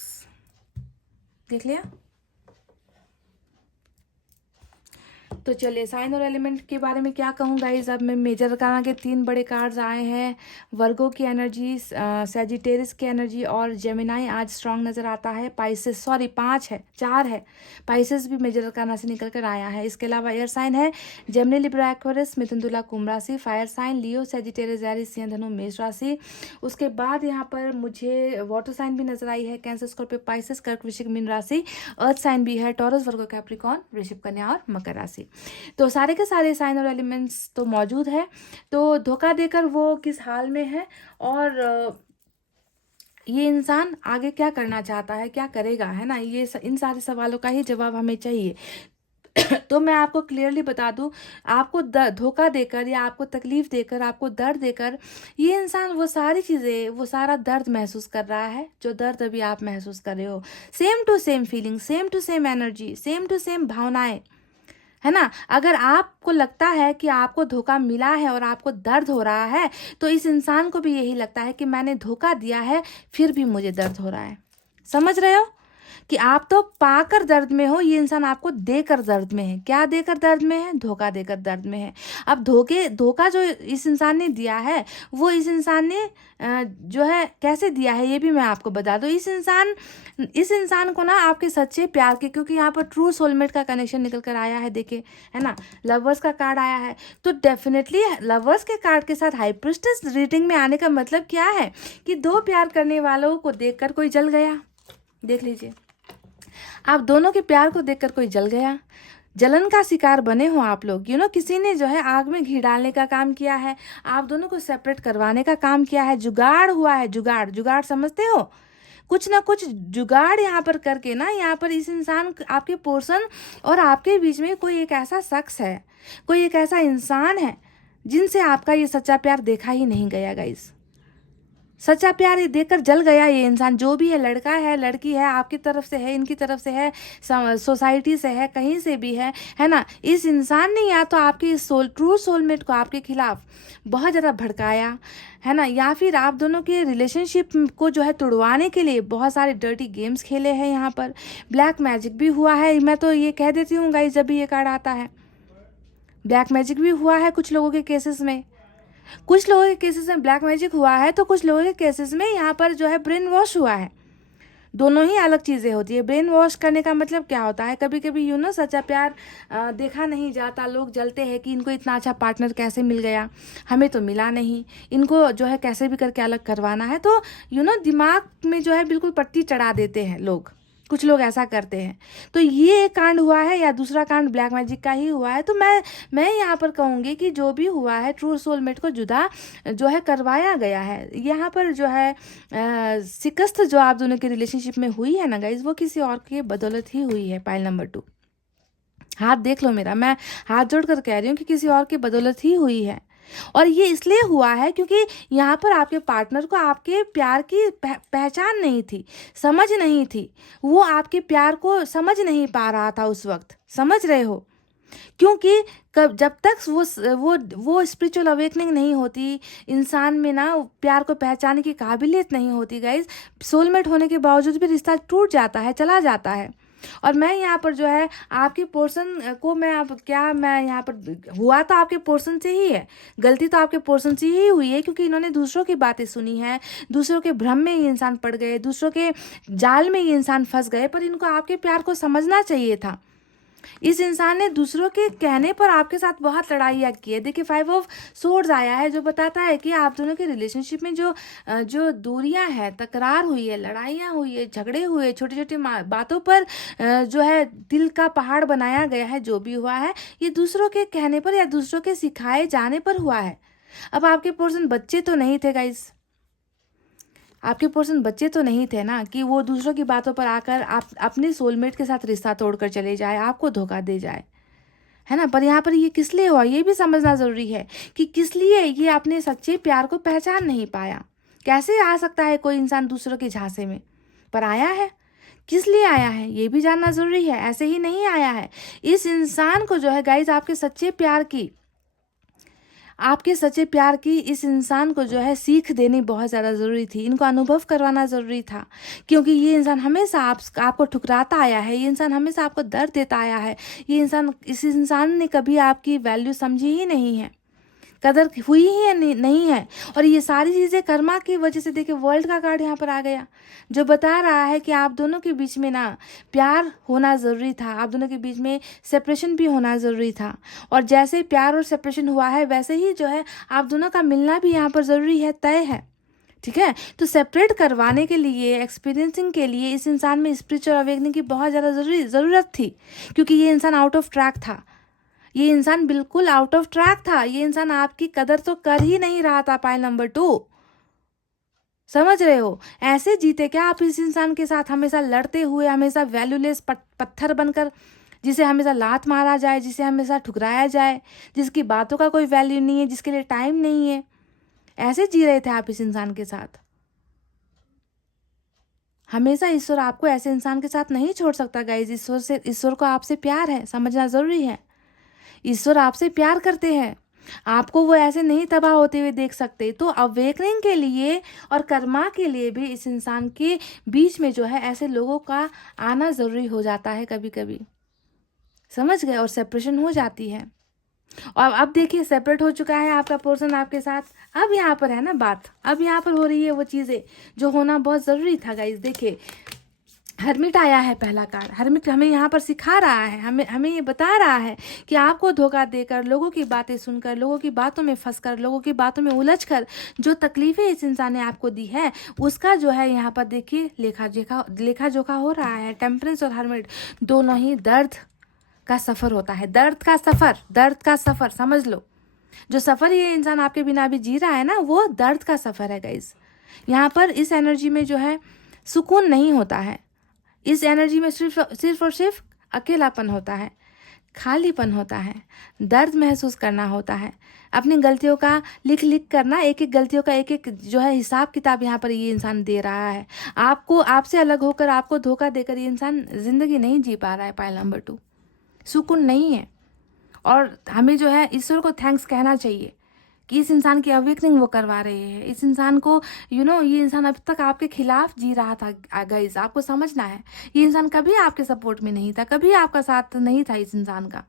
देख लिया। तो चलिए साइन और एलिमेंट के बारे में क्या कहूँ गाइज। अब मैं मेजर अरकाना के 3 बड़े कार्ड्स आए हैं, वर्गो की एनर्जी, सैजिटेरियस की एनर्जी और जेमिनाई आज स्ट्रांग नज़र आता है। पाइसेस, सॉरी 5 है, 4 है, पाइसेस भी मेजर अरकाना से निकल कर आया है। इसके अलावा एयर साइन है जेमिनी, लिब्रा, एक्वेरियस, मिथुन, तुला, कुंभ राशि। फायर साइन लियो, सैजिटेरियस, एरीज, सिंह, धनु, मेष राशि। उसके बाद यहाँ पर मुझे वाटर साइन भी नजर आई है, कैंसर, स्कॉर्पियो, पाइसेस, कर्क, वृश्चिक, मीन राशि। अर्थ साइन भी है, टॉरस, वर्गो, कैप्रिकॉर्न, वृषभ, कन्या और मकर राशि। तो सारे के सारे साइन और एलिमेंट्स तो मौजूद है। तो धोखा देकर वो किस हाल में है और ये इंसान आगे क्या करना चाहता है, क्या करेगा, है ना, ये इन सारे सवालों का ही जवाब हमें चाहिए। तो मैं आपको क्लियरली बता दूं, आपको धोखा देकर या आपको तकलीफ देकर, आपको दर्द देकर ये इंसान वो सारी चीज़ें, वो सारा दर्द महसूस कर रहा है जो दर्द अभी आप महसूस कर रहे हो। Same to same feeling, same to same energy, same to same भावनाएं, है ना। अगर आपको लगता है कि आपको धोखा मिला है और आपको दर्द हो रहा है, तो इस इंसान को भी यही लगता है कि मैंने धोखा दिया है फिर भी मुझे दर्द हो रहा है। समझ रहे हो कि आप तो पाकर दर्द में हो, ये इंसान आपको देकर दर्द में है। क्या देकर दर्द में है? धोखा देकर दर्द में है। अब धोखा जो इस इंसान ने दिया है, वो इस इंसान ने जो है कैसे दिया है ये भी मैं आपको बता दूं। इस इंसान को ना आपके सच्चे प्यार के, क्योंकि यहाँ पर ट्रू सोलमेट का कनेक्शन निकल कर आया है, देखिए, है ना, लवर्स का कार्ड आया है। तो डेफिनेटली लवर्स के कार्ड के साथ हाई प्रिस्टेस रीडिंग में आने का मतलब क्या है कि 2 प्यार करने वालों को देखकर कोई जल गया। देख लीजिए, आप दोनों के प्यार को देखकर कोई जल गया, जलन का शिकार बने हो आप लोग। किसी ने जो है आग में घी डालने का काम किया है, आप दोनों को सेपरेट करवाने का काम किया है, जुगाड़ हुआ है। जुगाड़ समझते हो? कुछ ना कुछ जुगाड़ यहाँ पर करके ना, यहाँ पर इस इंसान, आपके पर्सन और आपके बीच में कोई एक ऐसा शख्स है, कोई एक ऐसा इंसान है जिनसे आपका ये सच्चा प्यार देखा ही नहीं गया गाइस। सच्चा प्यार देकर जल गया ये इंसान, जो भी है, लड़का है, लड़की है, आपकी तरफ से है, इनकी तरफ से है, सोसाइटी से है, कहीं से भी है ना। इस इंसान ने या तो आपके ट्रू सोलमेट को आपके खिलाफ बहुत ज़्यादा भड़काया, है ना, या फिर आप दोनों के रिलेशनशिप को जो है तोड़वाने के लिए बहुत सारे डर्टी गेम्स खेले हैं। यहाँ पर ब्लैक मैजिक भी हुआ है। मैं तो ये कह देती हूँ गाइस, जब भी ये कार्ड आता है, ब्लैक मैजिक भी हुआ है कुछ लोगों के केसेस में। कुछ लोगों के केसेस में ब्लैक मैजिक हुआ है, तो कुछ लोगों के केसेस में यहाँ पर जो है ब्रेन वॉश हुआ है। दोनों ही अलग चीज़ें होती है। ब्रेन वॉश करने का मतलब क्या होता है, कभी कभी सच्चा प्यार देखा नहीं जाता, लोग जलते हैं कि इनको इतना अच्छा पार्टनर कैसे मिल गया, हमें तो मिला नहीं, इनको जो है कैसे भी करके अलग करवाना है। तो दिमाग में जो है बिल्कुल पट्टी चढ़ा देते हैं लोग, कुछ लोग ऐसा करते हैं। तो ये एक कांड हुआ है या दूसरा कांड ब्लैक मैजिक का ही हुआ है। तो मैं यहाँ पर कहूँगी कि जो भी हुआ है ट्रू सोलमेट को जुदा जो है करवाया गया है। यहाँ पर जो है शिकस्त जो आप दोनों के रिलेशनशिप में हुई है ना गाइज, वो किसी और के बदौलत ही हुई है। पाइल नंबर 2, हाथ देख लो मेरा, मैं हाथ जोड़ कर कह रही हूँ कि किसी और की बदौलत ही हुई है। और ये इसलिए हुआ है क्योंकि यहाँ पर आपके पार्टनर को आपके प्यार की पहचान नहीं थी, समझ नहीं थी। वो आपके प्यार को समझ नहीं पा रहा था उस वक्त, समझ रहे हो? क्योंकि जब तक वो स्पिरिचुअल अवेकनिंग नहीं होती इंसान में ना, प्यार को पहचानने की काबिलियत नहीं होती गाइज, सोलमेट होने के बावजूद भी रिश्ता टूट जाता है, चला जाता है। और मैं यहाँ पर जो है आपके पोर्शन को मैं यहाँ पर हुआ तो आपके पोर्शन से ही है, गलती तो आपके पोर्शन से ही हुई है, क्योंकि इन्होंने दूसरों की बातें सुनी है, दूसरों के भ्रम में ये इंसान पड़ गए, दूसरों के जाल में ये इंसान फंस गए। पर इनको आपके प्यार को समझना चाहिए था। इस इंसान ने दूसरों के कहने पर आपके साथ बहुत लड़ाइयाँ की है। देखिए 5 ऑफ सोर्ड्स आया है, जो बताता है कि आप दोनों के रिलेशनशिप में जो दूरियां हैं, तकरार हुई है, लड़ाइयाँ हुई है, झगड़े हुए, छोटी छोटी बातों पर जो है दिल का पहाड़ बनाया गया है, जो भी हुआ है ये दूसरों के कहने पर या दूसरों के सिखाए जाने पर हुआ है। अब आपके पोर्शन बच्चे तो नहीं थे गाइस, आपके पर्सन बच्चे तो नहीं थे ना कि वो दूसरों की बातों पर आकर आप अपने सोलमेट के साथ रिश्ता तोड़कर चले जाए, आपको धोखा दे जाए, है ना। पर यहाँ पर ये किस लिए हुआ ये भी समझना ज़रूरी है कि किस लिए ये अपने सच्चे प्यार को पहचान नहीं पाया। कैसे आ सकता है कोई इंसान दूसरों के झांसे में, पर आया है। किस लिए आया है ये भी जानना ज़रूरी है, ऐसे ही नहीं आया है। इस इंसान को जो है गाइज आपके सच्चे प्यार की इस इंसान को जो है सीख देनी बहुत ज़्यादा ज़रूरी थी, इनको अनुभव करवाना ज़रूरी था। क्योंकि ये इंसान हमेशा आपको ठुकराता आया है, ये इंसान हमेशा आपको दर्द देता आया है। इस इंसान ने कभी आपकी वैल्यू समझी ही नहीं है, कदर हुई ही है नहीं है। और ये सारी चीज़ें कर्मा की वजह से, देखिए वर्ल्ड का कार्ड यहाँ पर आ गया, जो बता रहा है कि आप दोनों के बीच में ना प्यार होना ज़रूरी था, आप दोनों के बीच में सेपरेशन भी होना ज़रूरी था। और जैसे प्यार और सेपरेशन हुआ है वैसे ही जो है आप दोनों का मिलना भी यहाँ पर ज़रूरी है, तय है, ठीक है। तो सेपरेट करवाने के लिए, एक्सपीरियंसिंग के लिए इस इंसान में स्पिरिचुअल अवेकनिंग की बहुत ज़्यादा ज़रूरत थी, क्योंकि ये इंसान आउट ऑफ ट्रैक था, ये इंसान बिल्कुल आउट ऑफ ट्रैक था। ये इंसान आपकी कदर तो कर ही नहीं रहा था। पाइल नंबर 2, समझ रहे हो? ऐसे जीते क्या आप इस इंसान के साथ, हमेशा लड़ते हुए, हमेशा वैल्यूलेस पत्थर बनकर, जिसे हमेशा लात मारा जाए, जिसे हमेशा ठुकराया जाए, जिसकी बातों का कोई वैल्यू नहीं है, जिसके लिए टाइम नहीं है। ऐसे जी रहे थे आप इस इंसान के साथ। हमेशा ईश्वर आपको ऐसे इंसान के साथ नहीं छोड़ सकता गाइज। ईश्वर को आपसे प्यार है, समझना ज़रूरी है। ईश्वर आपसे प्यार करते हैं, आपको वो ऐसे नहीं तबाह होते हुए देख सकते। तो अवेकनिंग के लिए और कर्मा के लिए भी इस इंसान के बीच में जो है ऐसे लोगों का आना ज़रूरी हो जाता है कभी कभी, समझ गए? और सेपरेशन हो जाती है। और अब देखिए सेपरेट हो चुका है आपका पर्सन आपके साथ। अब यहाँ पर है ना बात, अब यहाँ पर हो रही है वो चीज़ें जो होना बहुत ज़रूरी था गाइज। देखिए हर्मिट आया है पहला कार्ड। हर्मिट हमें यहाँ पर सिखा रहा है, हमें ये बता रहा है कि आपको धोखा देकर, लोगों की बातें सुनकर, लोगों की बातों में फंसकर, लोगों की बातों में उलझकर जो तकलीफ़ें इस इंसान ने आपको दी है, उसका जो है यहाँ पर देखिए लेखा जोखा हो रहा है। टेम्परेंस और हर्मिट दोनों ही दर्द का सफ़र होता है, दर्द का सफ़र समझ लो। जो सफ़र ये इंसान आपके बिना अभी जी रहा है ना, वो दर्द का सफ़र है गाइस। यहाँ पर इस एनर्जी में जो है सुकून नहीं होता है, इस एनर्जी में सिर्फ और सिर्फ अकेलापन होता है, खालीपन होता है, दर्द महसूस करना होता है, अपनी गलतियों का लिख करना, एक एक गलतियों का एक एक जो है हिसाब किताब यहाँ पर ये इंसान दे रहा है आपको। आपसे अलग होकर, आपको धोखा देकर ये इंसान ज़िंदगी नहीं जी पा रहा है। पाइल नंबर 2, सुकून नहीं है। और हमें जो है ईश्वर को थैंक्स कहना चाहिए कि इस इंसान की अवेकनिंग वो करवा रहे हैं। इस इंसान को ये इंसान अब तक आपके खिलाफ जी रहा था गाइस, आपको समझना है। ये इंसान कभी आपके सपोर्ट में नहीं था, कभी आपका साथ नहीं था इस इंसान का।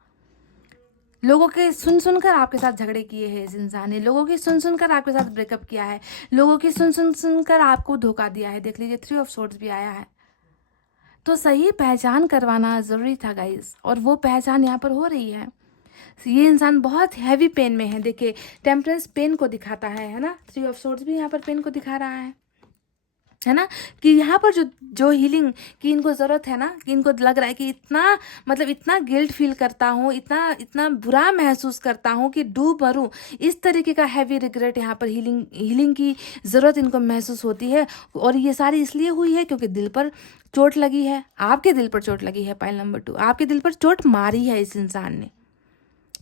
लोगों के सुनकर आपके साथ झगड़े किए हैं इस इंसान ने, लोगों की सुनकर आपके साथ ब्रेकअप किया है, लोगों की सुनकर आपको धोखा दिया है। देख लीजिए 3 ऑफ सोर्ड्स भी आया है। तो सही पहचान करवाना ज़रूरी था गाइस, और वो पहचान यहाँ पर हो रही है। ये इंसान बहुत हैवी पेन में है। देखिए टेम्परेंस पेन को दिखाता है ना। 3 ऑफ सोर्ड्स भी यहाँ पर पेन को दिखा रहा है। है ना, कि यहाँ पर जो जो हीलिंग की इनको ज़रूरत है ना, कि इनको लग रहा है कि इतना मतलब इतना गिल्ट फील करता हूँ, इतना इतना बुरा महसूस करता हूँ कि डूब मरूँ, इस तरीके का हैवी रिग्रेट यहाँ पर हीलिंग की ज़रूरत इनको महसूस होती है। और ये सारी इसलिए हुई है क्योंकि दिल पर चोट लगी है, आपके दिल पर चोट लगी है। पाइल नंबर 2, आपके दिल पर चोट मारी है इस इंसान ने,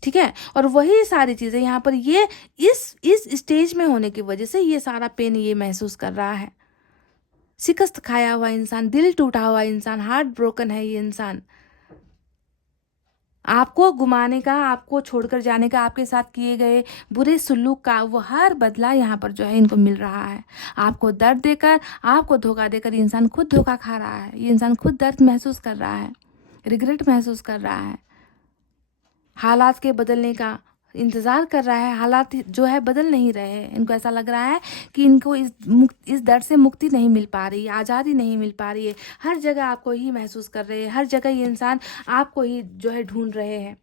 ठीक है। और वही सारी चीज़ें यहाँ पर ये इस स्टेज में होने की वजह से ये सारा पेन ये महसूस कर रहा है। शिकस्त खाया हुआ इंसान, दिल टूटा हुआ इंसान, हार्ट ब्रोकन है ये इंसान। आपको गुमाने का, आपको छोड़कर जाने का, आपके साथ किए गए बुरे सुलूक का वो हर बदला यहाँ पर जो है इनको मिल रहा है। आपको दर्द देकर, आपको धोखा देकर ये इंसान खुद धोखा खा रहा है। ये इंसान खुद दर्द महसूस कर रहा है, रिग्रेट महसूस कर रहा है, हालात के बदलने का इंतज़ार कर रहा है। हालात जो है बदल नहीं रहे हैं। इनको ऐसा लग रहा है कि इनको इस दर्द से मुक्ति नहीं मिल पा रही है, आज़ादी नहीं मिल पा रही है। हर जगह आपको ही महसूस कर रहे हैं, हर जगह ये इंसान आपको ही जो है ढूंढ रहे हैं।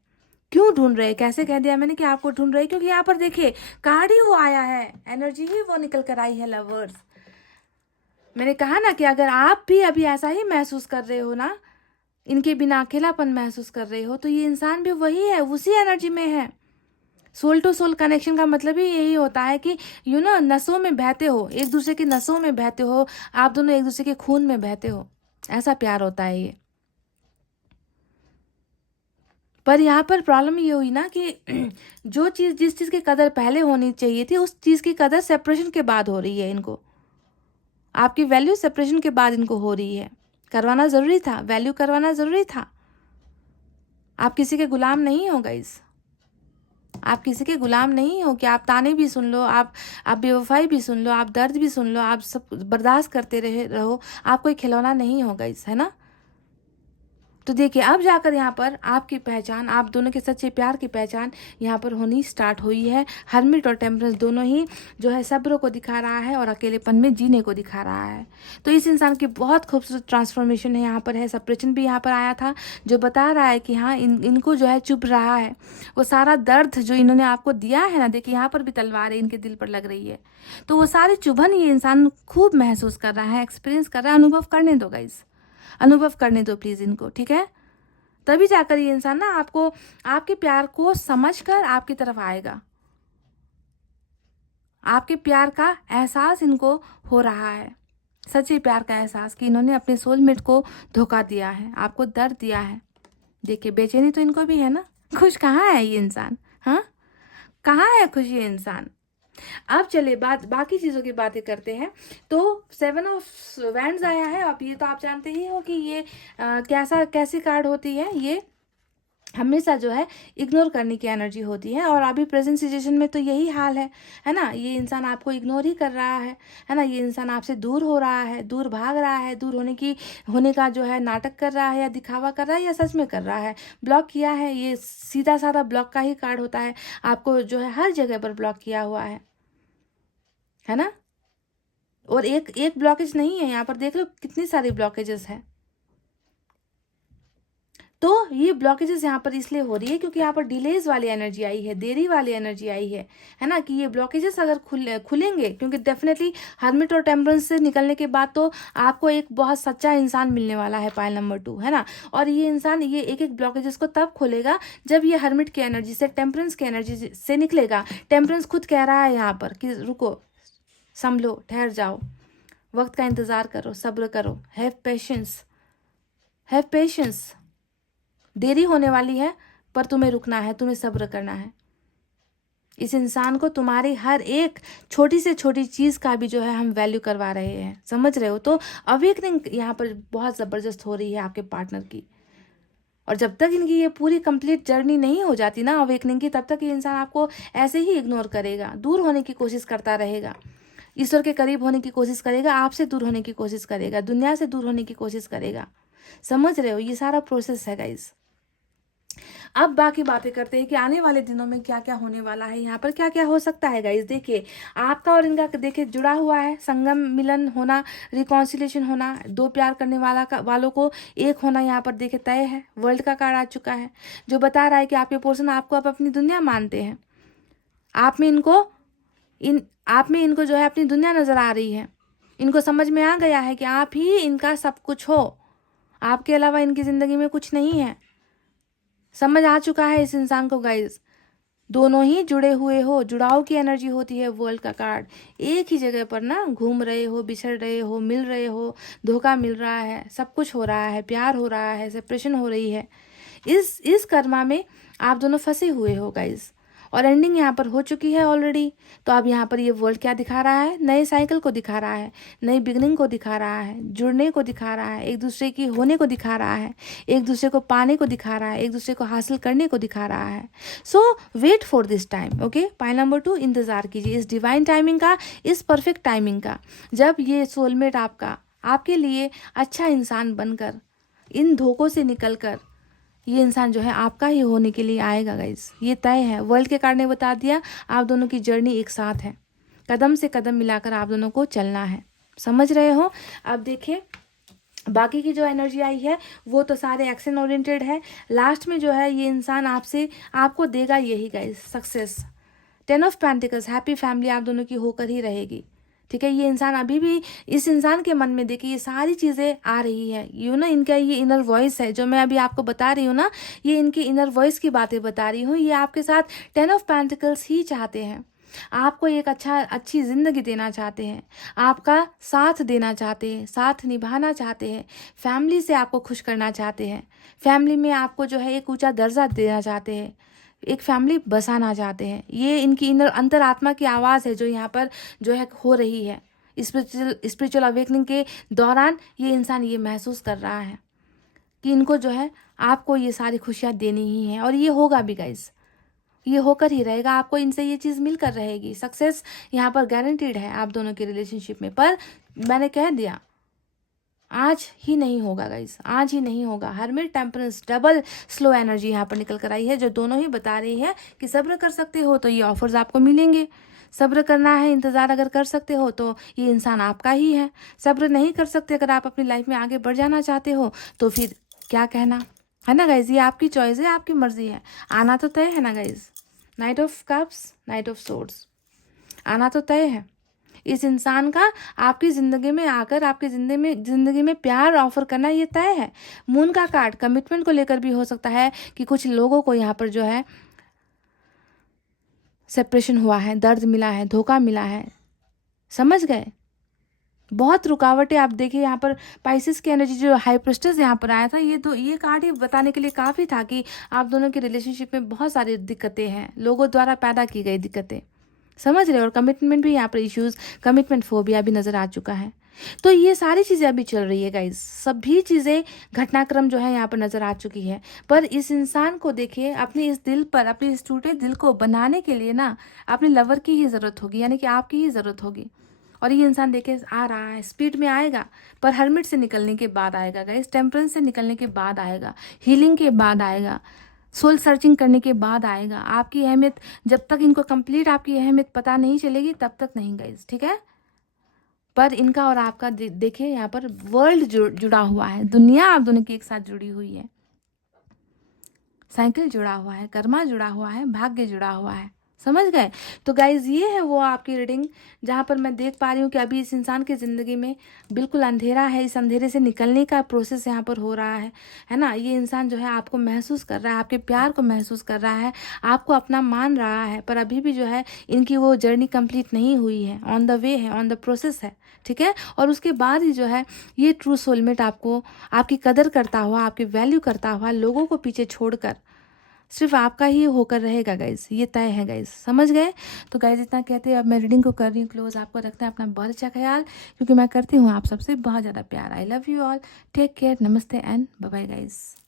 क्यों ढूंढ रहे हैं? कैसे कह दिया मैंने कि आपको ढूंढ रहे हैं? क्योंकि यहाँ पर देखिए कार्ड ही वो आया है, एनर्जी ही वो निकल कर आई है, लवर्स। मैंने कहा ना कि अगर आप भी अभी ऐसा ही महसूस कर रहे हो ना, इनके बिना अकेलापन महसूस कर रहे हो, तो ये इंसान भी वही है, उसी एनर्जी में है। सोल टू सोल कनेक्शन का मतलब ही यही होता है कि नसों में बहते हो, एक दूसरे की नसों में बहते हो, आप दोनों एक दूसरे के खून में बहते हो, ऐसा प्यार होता है ये। पर यहाँ पर प्रॉब्लम ये हुई ना कि जो चीज़, जिस चीज़ की कदर पहले होनी चाहिए थी, उस चीज़ की कदर सेपरेशन के बाद हो रही है इनको। आपकी वैल्यू सेपरेशन के बाद इनको हो रही है। करवाना ज़रूरी था, वैल्यू करवाना ज़रूरी था। आप किसी के गुलाम नहीं हो गाइस, आप किसी के गुलाम नहीं हो कि आप ताने भी सुन लो, आप बेवफाई भी सुन लो, आप दर्द भी सुन लो, आप सब बर्दाश्त करते रहो। आप कोई खिलौना नहीं हो गाइस, है ना। तो देखिए अब जाकर यहाँ पर आपकी पहचान, आप दोनों के सच्चे प्यार की पहचान यहाँ पर होनी स्टार्ट हुई है। हर्मिट और टेम्परेंस दोनों ही जो है सब्र को दिखा रहा है और अकेलेपन में जीने को दिखा रहा है। तो इस इंसान की बहुत खूबसूरत ट्रांसफॉर्मेशन है यहाँ पर है। सेपरेशन भी यहाँ पर आया था जो बता रहा है कि हाँ इनको जो है चुभ रहा है वो सारा दर्द जो इन्होंने आपको दिया है ना। देखिए यहाँ पर भी तलवार है, इनके दिल पर लग रही है। तो वो सारी चुभन ये इंसान खूब महसूस कर रहा है, एक्सपीरियंस कर रहा है। अनुभव करने दो गाइस, अनुभव करने दो प्लीज़ इनको, ठीक है। तभी जाकर ये इंसान ना आपको, आपके प्यार को समझकर आपकी तरफ आएगा। आपके प्यार का एहसास इनको हो रहा है, सच्चे प्यार का एहसास कि इन्होंने अपने सोलमेट को धोखा दिया है, आपको दर्द दिया है। देखिए बेचैनी तो इनको भी है ना। खुश कहाँ है ये इंसान? हाँ, कहाँ है खुश ये इंसान? अब चलिए बाकी चीज़ों की बातें करते हैं। तो 7 ऑफ वैंड्स आया है। अब ये तो आप जानते ही हो कि ये कैसी कार्ड होती है। ये हमेशा जो है इग्नोर करने की एनर्जी होती है और अभी प्रेजेंट सिचुएशन में तो यही हाल है ना। ये इंसान आपको इग्नोर ही कर रहा है ना। ये इंसान आपसे दूर हो रहा है, दूर भाग रहा है, दूर होने का जो है नाटक कर रहा है या दिखावा कर रहा है या सच में कर रहा है। ब्लॉक किया है, ये सीधा साधा ब्लॉक का ही कार्ड होता है। आपको जो है हर जगह पर ब्लॉक किया हुआ है ना। और एक ब्लॉकेज नहीं है, यहाँ पर देख लो कितनी सारी ब्लॉकेजेस है। तो ये ब्लॉकेजेस यहाँ पर इसलिए हो रही है क्योंकि यहाँ पर डिलेज वाली एनर्जी आई है, देरी वाली एनर्जी आई है ना। कि ये ब्लॉकेजेस अगर खुलेंगे, क्योंकि डेफिनेटली हर्मिट और टेम्परेंस से निकलने के बाद तो आपको एक बहुत सच्चा इंसान मिलने वाला है, पाइल नंबर 2, है ना। और ये इंसान ये एक ब्लॉकेजेस को तब खोलेगा जब ये हर्मिट की एनर्जी से, टेम्परेंस की एनर्जी से निकलेगा। टेम्परेंस खुद कह रहा है यहाँ पर कि रुको, संभलो, ठहर जाओ, वक्त का इंतज़ार करो, सब्र करो, हैव पेशेंस, हैव पेशेंस। देरी होने वाली है पर तुम्हें रुकना है, तुम्हें सब्र करना है। इस इंसान को तुम्हारी हर एक छोटी से छोटी चीज़ का भी जो है हम वैल्यू करवा रहे हैं, समझ रहे हो। तो अवेकनिंग यहाँ पर बहुत ज़बरदस्त हो रही है आपके पार्टनर की। और जब तक इनकी ये पूरी कंप्लीट जर्नी नहीं हो जाती ना अवेकनिंग की, तब तक ये इंसान आपको ऐसे ही इग्नोर करेगा, दूर होने की कोशिश करता रहेगा, ईश्वर के करीब होने की कोशिश करेगा, आपसे दूर होने की कोशिश करेगा, दुनिया से दूर होने की कोशिश करेगा। समझ रहे हो, ये सारा प्रोसेस है गाइज। अब बाकी बातें करते हैं कि आने वाले दिनों में क्या क्या होने वाला है, यहाँ पर क्या क्या हो सकता है गाइस। देखिए आपका और इनका देखिए जुड़ा हुआ है, संगम, मिलन होना, रिकॉन्सिलेशन होना, दो प्यार करने वालों को एक होना यहाँ पर देखिए तय है। वर्ल्ड का कार्ड आ चुका है जो बता रहा है कि आपके पर्सन आपको अब अपनी दुनिया मानते हैं। आप में इनको जो है अपनी दुनिया नजर आ रही है। इनको समझ में आ गया है कि आप ही इनका सब कुछ हो, आपके अलावा इनकी ज़िंदगी में कुछ नहीं है। समझ आ चुका है इस इंसान को गाइज। दोनों ही जुड़े हुए हो, जुड़ाव की एनर्जी होती है वर्ल्ड का कार्ड। एक ही जगह पर ना घूम रहे हो, बिछड़ रहे हो, मिल रहे हो, धोखा मिल रहा है, सब कुछ हो रहा है, प्यार हो रहा है, सेपरेशन हो रही है। इस कर्मा में आप दोनों फंसे हुए हो गाइज, और एंडिंग यहाँ पर हो चुकी है ऑलरेडी। तो अब यहाँ पर ये वर्ल्ड क्या दिखा रहा है? नए साइकिल को दिखा रहा है, नई बिगनिंग को दिखा रहा है, जुड़ने को दिखा रहा है, एक दूसरे की होने को दिखा रहा है, एक दूसरे को पाने को दिखा रहा है, एक दूसरे को हासिल करने को दिखा रहा है। So wait for this time. Okay, point number 2, इंतज़ार कीजिए इस डिवाइन टाइमिंग का, इस परफेक्ट टाइमिंग का, जब ये सोलमेट आपका आपके लिए अच्छा इंसान बनकर, इन धोखों से निकल कर ये इंसान जो है आपका ही होने के लिए आएगा गाइज। ये तय है, वर्ल्ड के कार्ड ने बता दिया, आप दोनों की जर्नी एक साथ है, कदम से कदम मिलाकर आप दोनों को चलना है। समझ रहे हो? अब देखिए बाकी की जो एनर्जी आई है वो तो सारे एक्शन ओरिएंटेड है। लास्ट में जो है ये इंसान आपको देगा यही guys, success. 10 of pentacles, happy family आप दोनों की होकर ही रहेगी। ठीक है, ये इंसान अभी भी, इस इंसान के मन में देखिए ये सारी चीज़ें आ रही है, इनका ये इनर वॉइस है जो मैं अभी आपको बता रही हूँ ना, ये इनकी इनर वॉइस की बातें बता रही हूँ। ये आपके साथ 10 ऑफ पेंटिकल्स ही चाहते हैं, आपको एक अच्छी ज़िंदगी देना चाहते हैं, आपका साथ देना चाहते हैं, साथ निभाना चाहते हैं, फैमिली से आपको खुश करना चाहते हैं, फैमिली में आपको जो है एक ऊंचा दर्जा देना चाहते हैं, एक फैमिली बसाना चाहते हैं। ये इनकी अंतरात्मा की आवाज़ है जो यहाँ पर जो है हो रही है। स्पिरिचुअल अवेकनिंग के दौरान ये इंसान ये महसूस कर रहा है कि इनको जो है आपको ये सारी खुशियाँ देनी ही है, और ये होगा भी गाइज, ये होकर ही रहेगा। आपको इनसे ये चीज़ मिलकर रहेगी, सक्सेस यहाँ पर गारंटीड है आप दोनों के रिलेशनशिप में। पर मैंने कह दिया आज ही नहीं होगा गाइस, आज ही नहीं होगा। Hermit, temperance, double slow energy यहाँ पर निकल कर आई है जो दोनों ही बता रही है कि सब्र कर सकते हो तो ये ऑफर्स आपको मिलेंगे, सब्र करना है, इंतज़ार अगर कर सकते हो तो ये इंसान आपका ही है। सब्र नहीं कर सकते, अगर आप अपनी लाइफ में आगे बढ़ जाना चाहते हो तो फिर क्या कहना है ना गाइज, ये आपकी चॉइस है, आपकी मर्जी है, आना तो तय है ना guys. Night of cups, night of swords, आना तो तय है इस इंसान का, आपकी ज़िंदगी में आकर आपकी ज़िंदगी में प्यार ऑफर करना ये तय है। मून का कार्ड कमिटमेंट को लेकर भी हो सकता है कि कुछ लोगों को यहाँ पर जो है सेपरेशन हुआ है, दर्द मिला है, धोखा मिला है। समझ गए? बहुत रुकावटें आप देखिए यहाँ पर। पाइसेस की एनर्जी जो हाई प्रिस्टेस यहाँ पर आया था, ये कार्ड ही बताने के लिए काफ़ी था कि आप दोनों के रिलेशनशिप में बहुत सारी दिक्कतें हैं, लोगों द्वारा पैदा की गई दिक्कतें। समझ रहे? और कमिटमेंट भी यहाँ पर इश्यूज, कमिटमेंट फोबिया भी नज़र आ चुका है। तो ये सारी चीज़ें अभी चल रही है गाइज, सभी चीज़ें, घटनाक्रम जो है यहाँ पर नज़र आ चुकी है। पर इस इंसान को देखिए, अपने इस दिल पर, अपने इस टूटे दिल को बनाने के लिए ना अपने लवर की ही ज़रूरत होगी, यानी कि आपकी ही ज़रूरत होगी। और ये इंसान देखिए आ रहा है, स्पीड में आएगा, पर हर्मिट से निकलने के बाद आएगा गाइज, टेम्परेंस से निकलने के बाद आएगा, हीलिंग के बाद आएगा, सोल सर्चिंग करने के बाद आएगा। आपकी अहमियत जब तक इनको कंप्लीट आपकी अहमियत पता नहीं चलेगी तब तक नहीं गाइज, ठीक है। पर इनका और आपका देखिए यहाँ पर वर्ल्ड जुड़ा हुआ है, दुनिया आप दोनों की एक साथ जुड़ी हुई है, साइकिल जुड़ा हुआ है, कर्मा जुड़ा हुआ है, भाग्य जुड़ा हुआ है। समझ गए? तो गाइज ये है वो आपकी रीडिंग जहाँ पर मैं देख पा रही हूँ कि अभी इस इंसान की ज़िंदगी में बिल्कुल अंधेरा है, इस अंधेरे से निकलने का प्रोसेस यहाँ पर हो रहा है ना। ये इंसान जो है आपको महसूस कर रहा है, आपके प्यार को महसूस कर रहा है, आपको अपना मान रहा है, पर अभी भी जो है इनकी वो जर्नी कंप्लीट नहीं हुई है, ऑन द वे है, ऑन द प्रोसेस है, ठीक है। और उसके बाद ही जो है ये ट्रू सोलमेट आपको, आपकी कदर करता हुआ, आपकी वैल्यू करता हुआ, लोगों को पीछे छोड़कर सिर्फ आपका ही होकर रहेगा गाइज, ये तय है गाइज। समझ गए? तो गाइज इतना कहते हैं अब मैं रीडिंग को कर रही हूँ क्लोज। आपको रखना है अपना बहुत अच्छा ख्याल, क्योंकि मैं करती हूँ आप सबसे बहुत ज़्यादा प्यार। I love you all, take care, नमस्ते एंड बाय बाय गाइज।